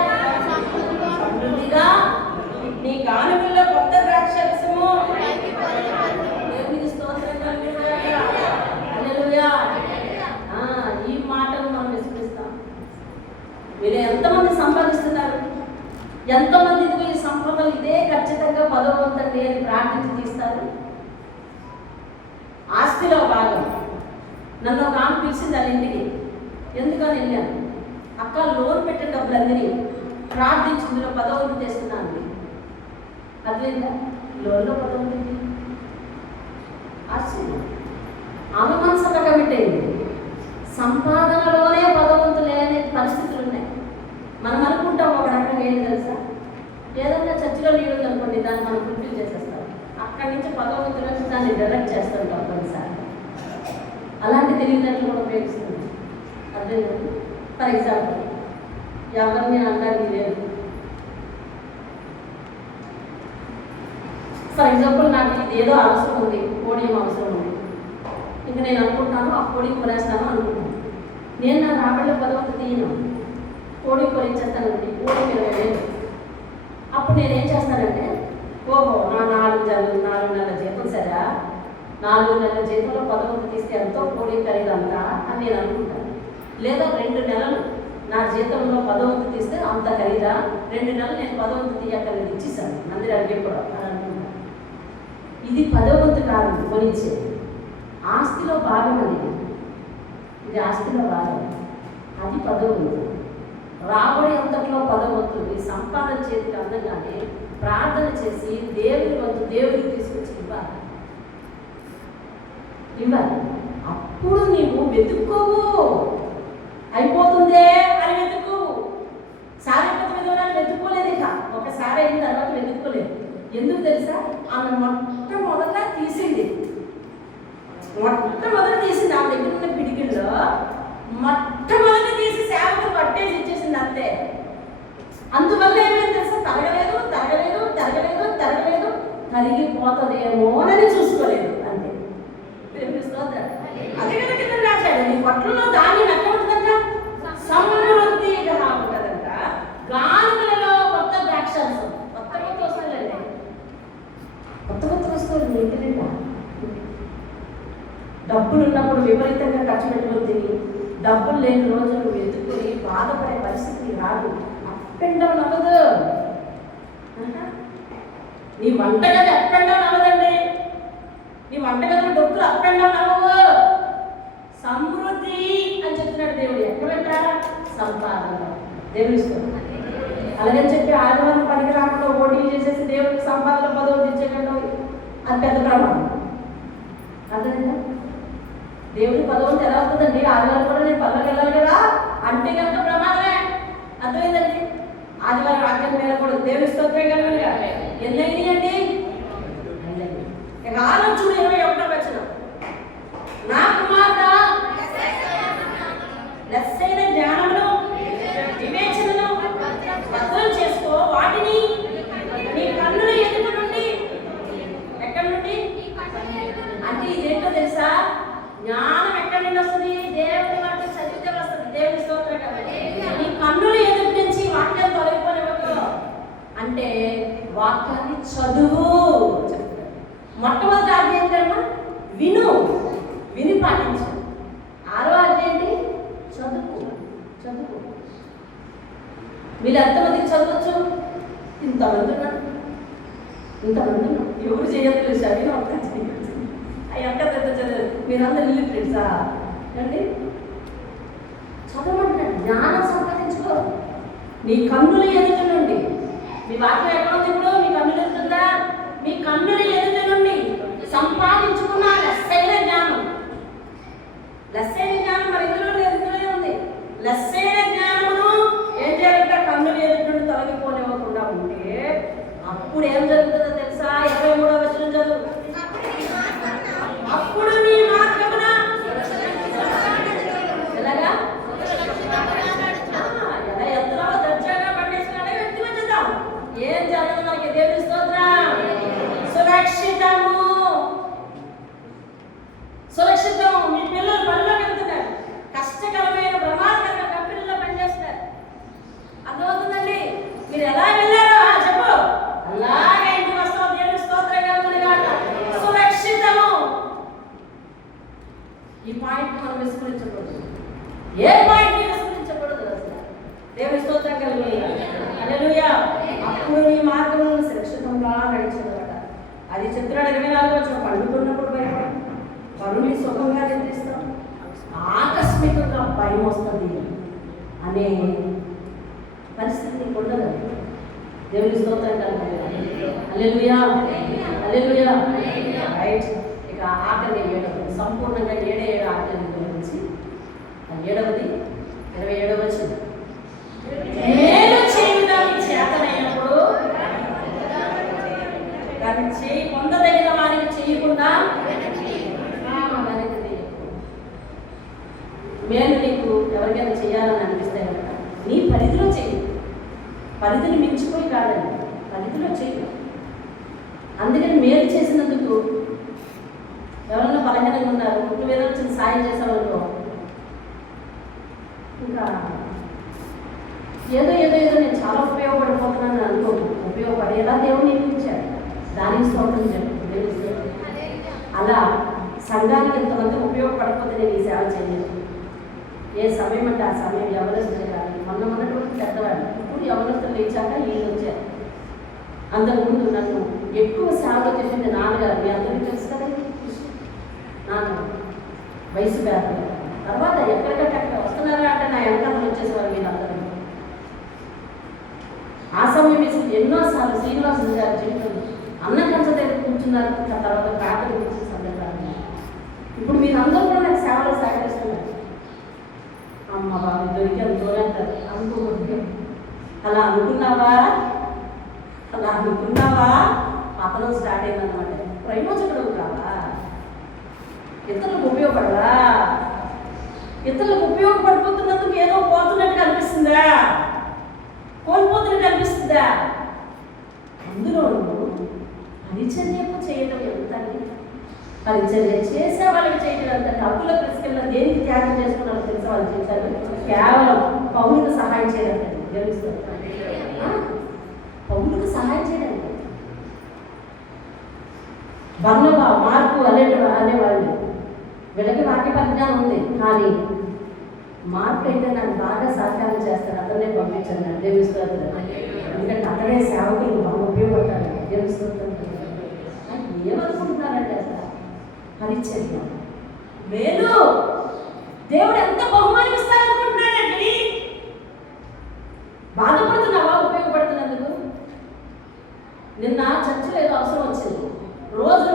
సమృద్ధిగా, నీ గానుగుల్లో కొత్త ద్రాక్షరసము. దేవునికి స్తోత్రం కలుగునుగాక. హల్లెలూయా. ఈ మాటలు మనం విశ్వసిస్తాం. మీరు ఎంతమంది సంపాదిస్తున్నారు? ఎంతమంది ఇదిగో ఈ సంపదలు ఇదే ఖచ్చితంగా 10వ వంతండి అని ప్రార్థించి తీస్తారు? ఆస్తిలో భాగం. నన్ను ఒక ఆమె పిలిచింది వాళ్ళ ఇంటికి. ఎందుకని వెళ్ళాను, అక్క లోన్ పెట్టిన డబ్బులందరినీ ప్రార్థించి ఇందులో 10వ వంతు తెస్తున్నాను. అదేంటా లోన్లో 10వ వంతు ఆశ్చర్యం. ఆమె మనసు అలా కమిట్టయింది. సంపాదనలోనే 10వ వంతు లేని పరిస్థితులు ఉన్నాయి. మనం అనుకుంటాం ఒక రకంగా ఏంటి తెలుసా, ఏదన్నా చర్చిలో నీళ్ళు అనుకోండి, దాన్ని మనం ఫుల్ఫిల్ చేసేస్తాం. అక్కడి నుంచి 10వ వంతు నుంచి దాన్ని డైరెక్ట్ చేస్తుంటాం కొన్నిసార్లు. అలాంటి తెలివితేటలు కూడా ఉపయోగిస్తుంది. అదే ఫర్ ఎగ్జాంపుల్ ఎవరిని అనడానికి లేదు. ఫర్ ఎగ్జాంపుల్ నాకు ఇది ఏదో అవసరం ఉంది, పోడియం అవసరం ఉంది. ఇంకా నేను అనుకుంటాను ఆ పోడియం కొనేస్తాను అనుకుంటాను. నేను నా రాబడిలో 10వ వంతు తీయను. కోడి కొనిచ్చేస్తానండి, కోడి 20,000. అప్పుడు నేనేం చేస్తానంటే, ఓహో నా 4 నెలల జీతం సరే, 4 నెలల జీతంలో 10 తీస్తే ఎంతో కోడి ఖరీదంతా అని నేను అనుకుంటాను. లేదా 2 నెలలు నా జీతంలో 10 తీస్తే అంత ఖరీదా, 2 నెలలు నేను 10 తీయక్కర్లేదు ఇచ్చేసాను మందిరానికి ఎప్పుడు అని అనుకుంటాను. ఇది 10 కాదు కొనిచ్చేది, ఆస్తిలో భాగం అనేది. ఇది ఆస్తిలో భాగం, అది 10. రాబడి అంతట్లో 10. నీ సంపాదన చేతికి అందగానే ప్రార్థన చేసి దేవుని వంతు దేవుడికి తీసుకొచ్చి ఇవ్వాలి. అప్పుడు నీవు వెతుక్కోవు, అయిపోతుందే అని వెతుక్కోవు. సారెపతి విధవరాలు వెతుక్కోలేదు. ఇక ఒకసారి అయిన తర్వాత వెతుక్కోలేదు. ఎందుకు తెలుసా? ఆమె మొట్టమొదట తీసింది ఆమె దగ్గర ఉన్న పిడికిల్లో మొట్టమొదట తీసి సేవకు పట్టేసి ఇచ్చేసింది అంతే. అందువల్ల ఏమైంది తెలుసా? తరగలేదు, తరిగిపోతుందేమోనని చూసుకోలేదు అంతే. అదే కదా కింద రాశాడు, నీ పట్లలో ధాన్యం ఎక్కడ ఉంటుందంట? సమృద్ధిగా ఉంటుందంట. గానుగలలో కొత్త ద్రాక్షారసం, కొత్త వస్తువులండి, కొత్త వస్తువులు నీటి నిండా. డబ్బులు ఉన్నప్పుడు విపరీతంగా ఖర్చు పెట్టుకుని తిని, డబ్బులు లేని రోజులు వెతుక్కుని బాధపడే పరిస్థితి రాదు. అప్ అండ్ డౌన్ అవ్వదు. నీ వంటగది అప్ అండ్ డౌన్ అవ్వదండి. నీ వంటగదిలో డబ్బులు అప్ అండ్ డౌన్ అవ్వవు. సమృద్ధి అని చెప్తున్నాడు దేవుడు. ఎక్కడ పెట్టారా? సంపాదన. దేవుడు ఇస్తాడు. అలాగని చెప్పి ఆదివారం పనికి రాకుండా ఓటీలు చేసేసి దేవుడికి సంపాదన 10 ఇచ్చేటట్టు అది పెద్ద ప్రమాదం. అర్థమైందా? దేవుడి 10 ఎలా అవుతుందండి? ఆదివారం కూడా నేను పనులకు వెళ్ళాలి కదా అంటే కనుక ప్రమాదమే. అర్థమైందండి? ఆదివారం రాజ్యం మీద కూడా దేవుడి స్తోత్రం కనుక ఎన్నైంది అండి? ఇక ఆలోచన 21వ వచనం. నా కుమార్తె లెస్సైన జ్ఞానమును వివేచనను భద్రం చేసుకో, వాటిని నీ కన్నుల ఎదుట నుండి. ఎక్కడి నుండి అంటే ఇదేంటో తెలుసా? జ్ఞానం ఎక్కడి నుండి వస్తుంది? దేవుడి మాట చదివితే వస్తుంది. దేవుడి స్తోత్రం కదా. నీ కన్నుల ఎదుటి నుంచి వాక్యం తొలగిపోనివ్వకు అంటే వాక్యాన్ని చదువు. మొట్టమొదటి ఆజ్ఞ ఏంటమ్మా? విని పాటించు. 6వ ఆజ్ఞ ఏంటి? చదువు. మీరు ఎంతమందికి చదవచ్చు? ఇంతమంది ఉన్నారు. ఎవరు చేయట్లేదు. చదివిన ఒక్క చేయవచ్చు. ఎంత పెద్ద చదువు. మీరందరూ ఇల్లిటరేట్సా అండి? చదవమంటాడు. జ్ఞానం సంపాదించుకో. నీ కన్నుల ఎదుట నుండి. మీ వాక్యం ఎక్కడ ఉంది ఇప్పుడు? మీ కన్నులు ఎదుగుతుందా? మీ కన్నుల ఎదుట నుండి సంపాదించుకున్న లెస్సైన జ్ఞానం. మరి ఇందులో ఉంది. లెస్సైన జ్ఞానమును ఏం చేయాలంటే కన్నుల ఎదుట నుండి తొలగిపోనివ్వకుండా ఉంటే అప్పుడు ఏం జరుగుతుందో తెలుసా? 23వ వచనం చదువు. అప్పుడు నీ మార్గమున ఎలాగా? ఎలా ఎత్తులో దర్జాగా పండేసుకునే వ్యక్తి వచ్చేద్దాం. ఏం జరగదు మనకి. దేవుని స్తోత్రం. సురక్షితం. మీ పిల్లలు పనిలో వెళ్తున్నారు, కష్టకరమైన ప్రమాదకరమైన కంపెనీలో పనిచేస్తారు. అర్థమవుతుందండి? మీరు ఎలా వెళ్ళారో చెప్పు. అలాగే ఇంటికి వస్తాం. దేవుని స్తోత్రం. సురక్షితము. ఈ పాయింట్ మనం విస్మరించకూడదు. ఏ పాయింట్ విస్మరించకూడదు అసలు. దేవుని స్తోత్రం కలుగుతుంది. హల్లెలూయా. అప్పుడు నీ మార్గమును సురక్షితంగా నడిచేదట. అది చెప్తున్నాడు 24వ వచనం. పండుకున్నప్పుడు భయపడి పరుని సుఖంగా నిద్రిస్తాం, ఆకస్మికంగా భయం వస్తుంది అనే పరిస్థితి ఉండదు. దేవుని స్తోత్రం కలుగుతుంది. హల్లెలూయా. రైట్. ఇక ఆఖరి 7వ, సంపూర్ణంగా 7 ఆజ్ఞల గురించి. 7వది 27వ వచనం. మేలు చేయడానికి చేతనైనప్పుడు దాన్ని పొందదగిన వారికి చేయకుండా మేలు నీకు ఎవరికైనా చేయాలని అనిపిస్తే కనుక నీ పరిధిలో చెయ్యి. పరిధిని మించిపోయి కాదండి, పరిధిలో చెయ్యి. అందుకని మేలు చేసినందుకు ఎవరన్నా బలహీనంగా ఉన్నారు, నువ్వు ఏదో చిన్న సాయం చేసావనుకో, ఇంకా ఏదో ఏదో ఏదో నేను చాలా ఉపయోగపడిపోతున్నాను అనుకో. ఉపయోగపడేలా దేవుడు నియమించాడు. దానికి స్తోత్రం చెప్పు. అలా సంఘానికి ఎంతమంది ఉపయోగపడకపోతే నేను ఈ సేవ చేయలేదు. ఏ సమయం అంటే ఆ సమయం ఎవరెస్ట్ కానీ మొన్నటువంటి పెద్దవాళ్ళు. ఇప్పుడు ఎవరెస్ట్ లేచాక వీళ్ళు వచ్చారు. అంతకుముందు నన్ను ఎక్కువ సేవలో చేసింది నాన్నగారు. మీ అందరికీ తెలుసు కదా, నాన్న వయసు పేద. తర్వాత ఎక్కడికక్కడ వస్తున్నారా అంటే నా వెనకాల వచ్చేసేవారు వీళ్ళందరూ. ఆ సమయం వేసి ఎన్నోసార్లు శ్రీనివాసు గారు చెప్తుంది అన్న కంచ దగ్గర కూర్చున్నారు. తర్వాత ప్రార్థన గురించి సందర్భాన్ని ఇప్పుడు మీరు అందరూ కూడా నాకు సేవలో సహకరిస్తున్నారు. అమ్మ బాబు దొరికారు దూరంటారు అనుకోకూడదు. అలా అనుకున్నావా పతనం స్టార్ట్ అయిందన్నమాట. ప్రయోజకుడు కావా? ఇతరులకు ఉపయోగపడవా? ఇతరులకు ఉపయోగపడిపోతున్నందుకు ఏదో పోతున్నట్టుగా అనిపిస్తుందా? కోల్పోతున్నట్టు అనిపిస్తుందా? అందులో పరిచర్యకు చేయడం ఎంత? పరిచర్య చేసే వాళ్ళకి చేయడం ఎంత? డబ్బుల తీసుకెళ్ళిన దేనికి త్యాగం చేసుకున్నారో తెలిసే వాళ్ళు చేశారు. కేవలం పౌరులకు సహాయం చేయడం తెలుస్తుంది. పౌరులకు సహాయం చేయడం. బర్నబా, మార్కు అనేవాళ్ళు వీళ్ళకి వాక్య పరిజ్ఞానం ఉంది. కానీ మార్కు అయితే నాకు బాగా సహకారం చేస్తారు. అతనే పంపించాను నేను దేవిస్తోత్రం. ఎందుకంటే అతనే సేవకులకు బాగా ఉపయోగపడతాడు. దేవిస్తోత్రం ఏమనుకుంటున్నారంటే అసలు పరిచర్య మేలు దేవుడు ఎంత బహుమానం ఇస్తారనుకుంటున్నాడండి. బాధపడుతున్నావా ఉపయోగపడుతున్నందుకు? నిన్న చర్చలో ఏదో అవసరం వచ్చింది. రోజు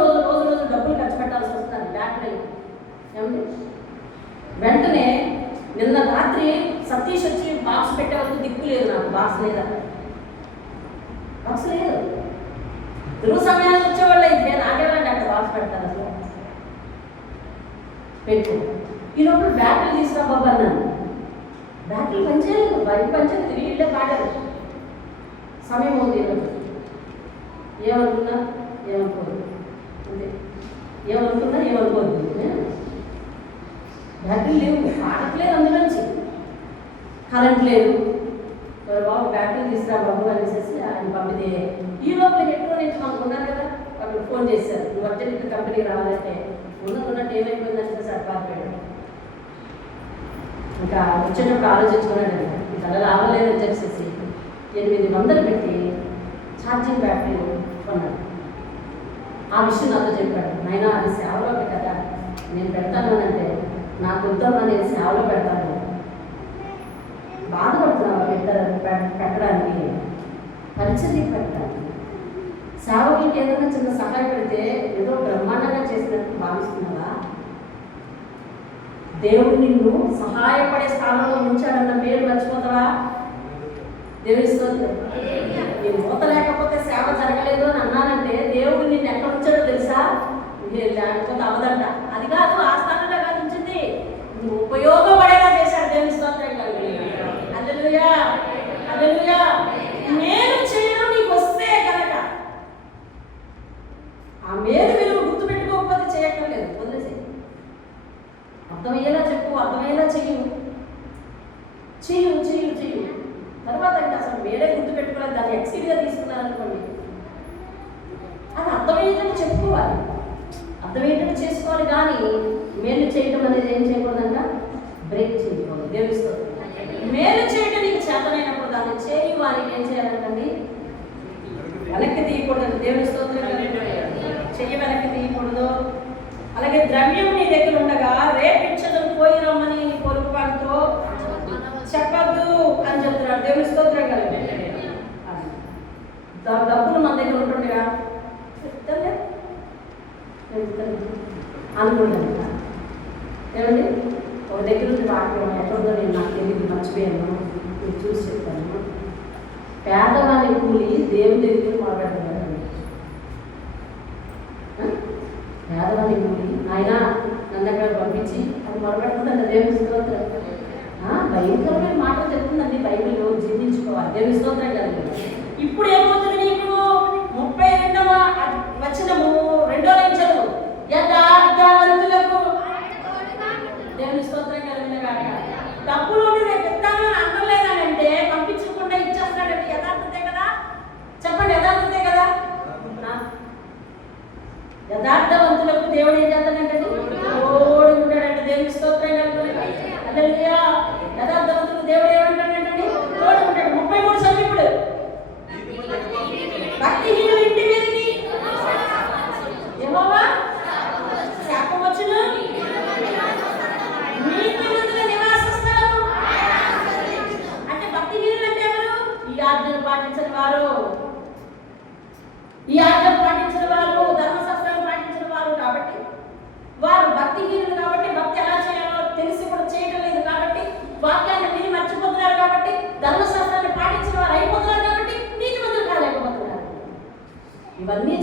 డబ్బులు ఖర్చు పెట్టాల్సి వస్తుంది బ్యాటరీ. ఏమండి వెంటనే నిన్న రాత్రి సతీష్ వచ్చి బాక్స్ పెట్టే వరకు దిక్కు లేదు. నాకు బాక్స్ లేదు. తెలుగు సమయానికి వచ్చేవాళ్ళు అయితే నాకేమండి అక్కడ బాక్స్ పెడతారు. అసలు పెట్టు. ఈ లోపల బ్యాటరీ తీసుకురా బాబు అన్నాను. బ్యాటరీ పనిచేయలేదు. బయట పనిచేయలేదు. తిరిగి ఇళ్ళే పాడారు. సమయం ఉంది. ఈరోజు ఏమనుకున్నా ఏమనుకోదు. అంతే. ఏమనుకోద్దు. బ్యాటరీ లేవు, పాడట్లేదు. అందులోంచి కరెంట్ లేదు. బాబు బ్యాటరీ తీసుకురా బాబు అనేసి ఆయన పంపితే ఈ లోపల ఎలక్ట్రానిక్స్ మనకు ఉన్నారు కదా, అక్కడ ఫోన్ చేశారు. నువ్వు అర్జెంట్ కంపెనీకి రావాలంటే ఉన్నట్టు ఏమైపోయిందంటే సార్ పారిపోయాడు. ఇంకా వచ్చేటప్పుడు ఆలోచించుకున్నాడు. ఇంకా అలా రావలేదని చెప్పేసి 800 పెట్టి ఛార్జింగ్ బ్యాటరీ కొన్నాడు. ఆ విషయం నాతో చెప్పాడు. నాయనా అది సేవలోకి కదా, నేను పెడతాను అంటే నాకు ఉద్యోగం అనేది సేవలో పెడతాను. బాధపడుతున్నావా పెట్టడానికి? పరిచర్య పెట్టడానికి. సేవకులకి ఏదైనా చిన్న సహాయపడితే ఏదో బ్రహ్మాండంగా చేసినట్టు భావిస్తున్నావా? దేవుడు నిన్ను సహాయపడే స్థానంలో ఉంచాడన్న పేరు మర్చిపోతావా? దేవుడిస్తుంది. నీ మూత లేకపోతే సేవ జరగలేదు అని అన్నానంటే దేవుడు నిన్ను ఎక్కడ ఉంచాడో తెలుసా? లేకపోతే అవదంట. అది కాదు, ఆ స్థానంలో కాదు ఉంచింది. నువ్వు ఉపయోగపడేలా చేశాడు. దేవుని స్తోత్రం కలిగి. హల్లెలూయా, హల్లెలూయా. మేలు చేయడం నీకు వస్తే కనుక ఆ మేలు విలువ గుర్తుపెట్టుకోకపోతే చేయక్కర్లేదు. వదిలేసి అర్థమయ్యేలా చెప్పు, అర్థమయ్యేలా చెయ్యి. తర్వాత ఇంకా అసలు మేలే గుర్తుపెట్టుకోవాలి. దాన్ని ఎక్స్పీరియా తీసుకున్నారనుకోండి, అది అర్థమయ్యేటట్టు చెప్పుకోవాలి, అర్థమయ్యేటట్టు చేసుకోవాలి. కానీ మేలు చేయడం అనేది ఏం చేయకూడదంట, బ్రేక్ చేయకూడదు. దేవుడితో మేలు చేయడం నీకు చేతనైనప్పుడు దాన్ని చేయి. వారికి ఏం చేయాలంటండి, వెనక్కి తీయకూడదు. దేవుని స్తోత్రం. చెయ్యి వెనక్కి తీయకూడదు. అలాగే ద్రవ్యం నీ దగ్గర ఉండగా రేపిచ్చదు పోయి రమ్మని నీ పొరుగు వాడితో చెప్పద్దు అని చెప్తున్నాడు. దేవుని స్తోత్రం కలిగి. డబ్బులు మన దగ్గర ఉంటుండగా చెప్తానే అనుకుంటాను. ఏమండి, ఒక దగ్గర నుంచి వాక్యం ఎక్కడో నేను నాకు తెలియదు, మర్చిపోయాను. మీరు చూసి చెప్తాను. పేదవాని కూలి దేవుని దగ్గర మొదలెడతాడు. పేదవాని కూలి ఆయన నన్ను దగ్గర పంపించి అది మొదలుపెడుతుందండి. దేవుని స్తోత్రం. భయంకరమైన మాటలు చెప్తుందండి బైబిల్లో, జీవించుకోవాలి. దేవుని స్తోత్రం కలిగి. ఇప్పుడు ఏమవుతుంది నీకు? 32వ వచనము 2వ లైన్ చదువు. యథార్థవంతులకు దేవుని స్తోత్రం కలిగిన కాక డబ్బులు రేపు ఇస్తాను అని అంటలేదంటే పంపించిన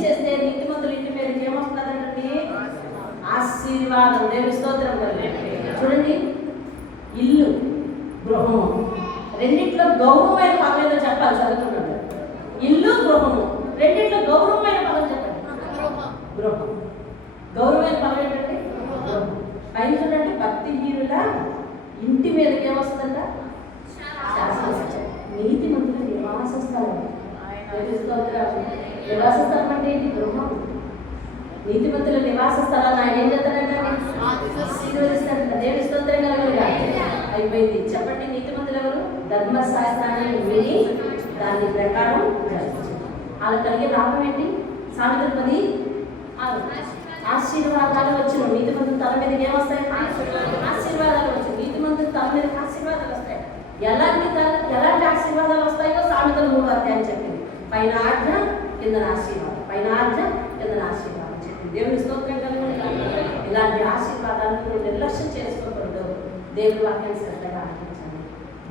చేస్తే నీతిమంతుల ఇంటి మీదకి ఏమొస్తుందండి? ఆశీర్వాదం. దేవుని స్తోత్రం. చూడండి, ఇల్లు, గృహము రెండిట్లో గౌరవమైన పదం ఏదో చెప్పాలి. చదువుతున్నాడు. ఇల్లు, గృహము రెండిట్లో గౌరవమైన పదం చెప్పండి. గృహం. గౌరవమైన పదం ఏంటంటే గృహం. పైన చూడండి, భక్తిహీనుల ఇంటి మీదకి ఏమొస్తుందంట? శాసనం. నీతిమంతుల నివాస స్థలం. నివాస స్థలం అంటే ఇది గృహం. నీతిమంతుల నివాస స్థలాన్ని ఆయన ఏం చేస్తాడంటే ఆశీర్వదిస్తాడంట. దేవుని స్తోత్రం కలగలుగా. అయిపోయింది. చెప్పండి, నీతిమంతులు ఎవరు? ధర్మశాస్త్రాన్ని విని దాని ప్రకారం జరిగించారు. అలా కలిగే లాభం ఏంటి? సామెతలు 10 ఆశీర్వాదాలు వచ్చిన. నీతిమంతుల తల మీదకి ఏమొస్తాయి? ఆశీర్వాదాలు వచ్చి. నీతిమంతుల తల మీదకి ఆశీర్వాదాలు వస్తాయి. ఎలాంటి ఆశీర్వాదాలు వస్తాయో సామెతలు 3వ అధ్యాయం చెప్పింది. పైన ఆజ్ఞ, కింద ఆశీర్వాదం. పైన ఆజ్ఞ, కింద ఆశీర్వాదం చెప్పింది. దేవుని స్తోత్రం కలుగుతుంది. ఇలాంటి ఆశీర్వాదాలను నిర్లక్ష్యం చేసుకోకూడదు. దేవుని వాక్యాన్ని శ్రద్ధగా ఆలోచించండి.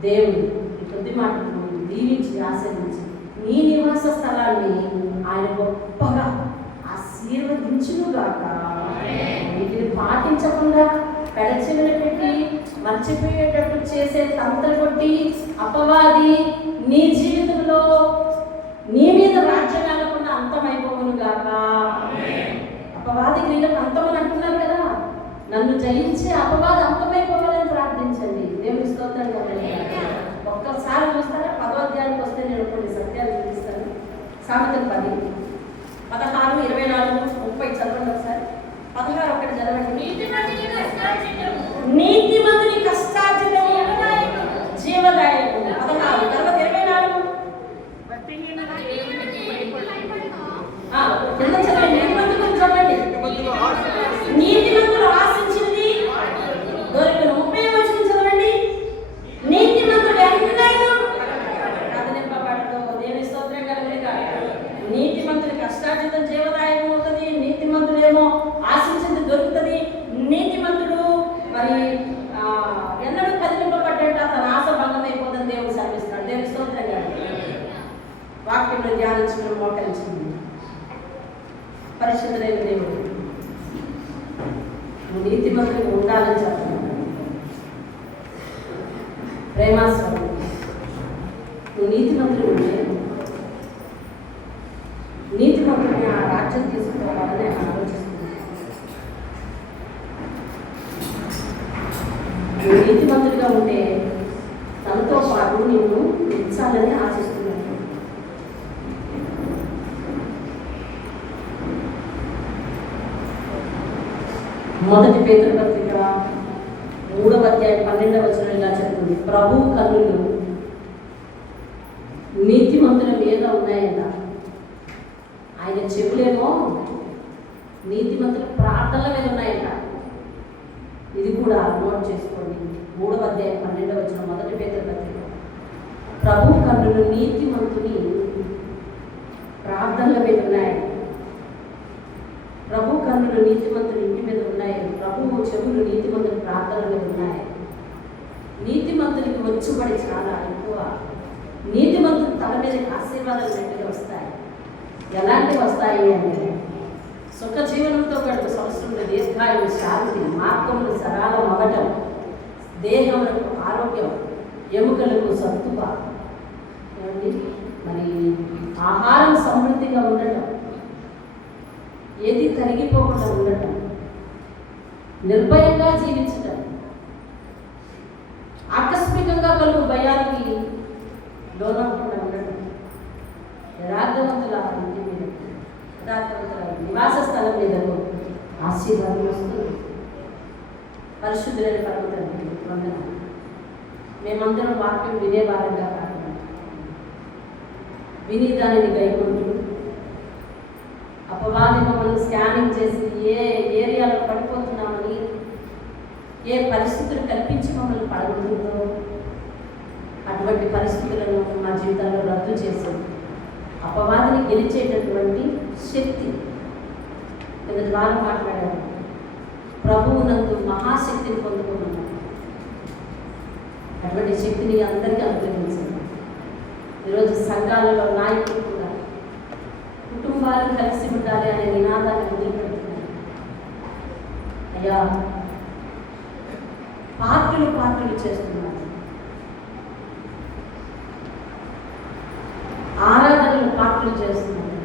దేవుడు ఈ కొద్ది మాటలు దీవించి ఆశీర్వించి నీ నివాస స్థలాన్ని ఆయన గొప్పగా ఆశీర్వదించునుగాక. వీటిని పాటించకుండా పెడచెవిన పెట్టి మర్చిపోయేటట్టు చేసే తంత్ర కొట్టి అపవాది నీ జీవితంలో నీ మీద రాజ్యం ఆడకుండా అంతమైపోవునుగాక. అపవాది క్రియలకు అంతమని అంటున్నారు కదా. నన్ను జయించే అపవాది అంతమైపోవాలని ప్రార్థించండి. దేవుని స్తోత్రం కదండి. ఒక్కసారి చూస్తారా? 10వ అధ్యాయానికి వస్తే నేను కొన్ని సత్యాలు చూపిస్తాను. సామెతలు 10, 16, 24, 30 చదవండి ఒకసారి. 16 ఒకటి చదవండి. నీతిమంతుని కష్టార్జితము జీవదాయకము. 16 తర్వాత 24 కింద చదవండి. నీతిమంతులు చదవండి. నీతిమంతులు ఆశించినది దొరికిన. 30వ వచనం చదవండి. నీతిమంతుడు ఎన్నడూ కదిలింపబడడు. దేవుని స్తోత్రం కలుగునుగా. నీతిమంతుడి కష్టార్జితం జీవదాయకం అవుతుంది. నీతిమంతుడేమో ఆశించింది దొరుకుతుంది. నీతిమంతుడు మరి ఎన్నడూ కదిలింపబడ్డంట తన ఆశ భంగం అయిపోతుంది. దేవుడు శ్రమిస్తున్నాడు. దేవుని స్తోత్రం కలుగునుగా. వాక్యంలో ధ్యానించడం మోకరించింది. పరిశుద్ధుడైన దేవుడు నువ్వు నీతిమంతుడిగా ఉండాలని చెప్తున్నాడు. ప్రేమాస్వరం నువ్వు నీతిమంతుడు ఉంటే నీతిమంతుడిని ఆ రాజ్యం తీసుకోవాలని ఆలోచిస్తున్నాను. నువ్వు నీతిమంతుడిగా ఉంటే తనతో పాటు నిన్ను పెంచాలని ఆశిస్తున్నాను. మొదటి పేతురు పత్రిక 3వ అధ్యాయం 12వ వచనం ఇలా చెప్తుంది. ప్రభు కన్నులు నీతిమంతుల మీద ఉన్నాయంట. ఆయన చెవులేమో నీతిమంతుల ప్రార్థనల మీద ఉన్నాయంట. ఇది కూడా నోట్ చేసుకోండి. 3వ అధ్యాయం 12వ వచనం మొదటి పేతురు పత్రిక. ప్రభు కన్నులు నీతిమంతుని ప్రార్థనల మీద ఉన్నాయి. ప్రభు కన్నులు నీతిమంతుని ఇంటి మీద ఉన్నాయి. ప్రభువు చెవులు నీతిమంతుని ప్రార్థనల మీద ఉన్నాయి. నీతిమంతునికి వచ్చుబడి చాలా ఎక్కువ. నీతిమంతుని తల మీద ఆశీర్వాదాలు వెంటనే వస్తాయి. ఎలాంటివి వస్తాయి అంటే సుఖ జీవనంతో గడుపు సంవత్సరంలో దీర్ఘాయువు, శాంతి, మార్గములు సరాలం అవ్వటం, దేహములకు ఆరోగ్యం, ఎముకలకు సత్తువ, మరి ఆహారం సమృద్ధిగా ఉండటం, ఏది తరిగిపోకుండా ఉండటం, నిర్భయంగా జీవించటం, ఆకస్మికంగా కలుగు భయానికి లోనకుండా ఉండటం, యథార్థవంతుల ఇంటి మీద, యథార్థవంతుల నివాస స్థలం మీద ఆశీర్వాదం వస్తుంది. పరిశుద్ధులైన పరమ తండ్రి వందనాలు. మేమందరం వాక్యం వినేవారంగా కాకుండా విని దానిని గైకొంటూ అపవాది మమ్మల్ని స్కానింగ్ చేసి ఏ ఏరియాలో పడిపోతున్నామని, ఏ పరిస్థితులు కల్పించి మమ్మల్ని పడగొడుతుందో అటువంటి పరిస్థితులను మా జీవితాల్లో రద్దు చేసి అపవాదిని గెలిచేటటువంటి శక్తి దీని ద్వారా మాట్లాడారు. ప్రభువునందు మహాశక్తిని పొందుకున్నాము. అటువంటి శక్తిని అందరికీ అనుగ్రహించండి. ఈరోజు సంఘాలలో నాయకులు కూడా కుటుంబ కుటుంబాలు కలిసి ఉండాలి అనే నినాదాన్ని వదిలిపెడుతున్నాను అయ్యా. పార్టీలు చేస్తున్నారు, ఆరాధనలు పార్టీలు చేస్తున్నారు.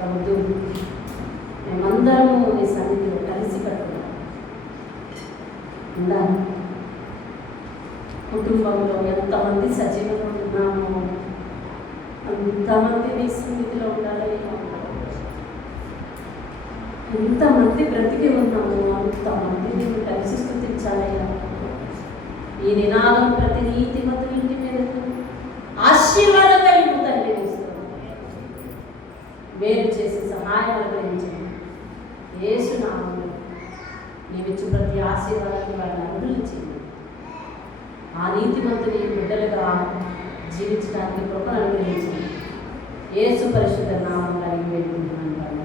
వద్దు, మేమందరము నీ సన్నిధిలో కలిసి కట్టున్నాం ఉండాలి. కుటుంబంలో ఎంతమంది సజీవంగా ఉన్నామో అంతమంది నీ సన్నిధిలో ఉండాలి. ఎంతమంది బ్రతికి ఉన్నాము అంతమంది నేను కలిసి స్తుతించాలయ్యా. ఈ నినాదం ప్రతి నీతిమంతుని ఇంటి మీద ఆశీర్వాదంగా ఇవ్వుతండి. వేరు చేసి సహాయం అనుగ్రహించండి. యేసు నామములో నీవిచ్చు ప్రతి ఆశీర్వాదాన్ని వారిని అనుగ్రహించండి. ఆ నీతిమంతుని బిడ్డలుగా జీవించడానికి కృపను అనుగ్రహించండి. యేసు పరిశుద్ధ నామములో అడిగి వేడుకుంటున్నాను.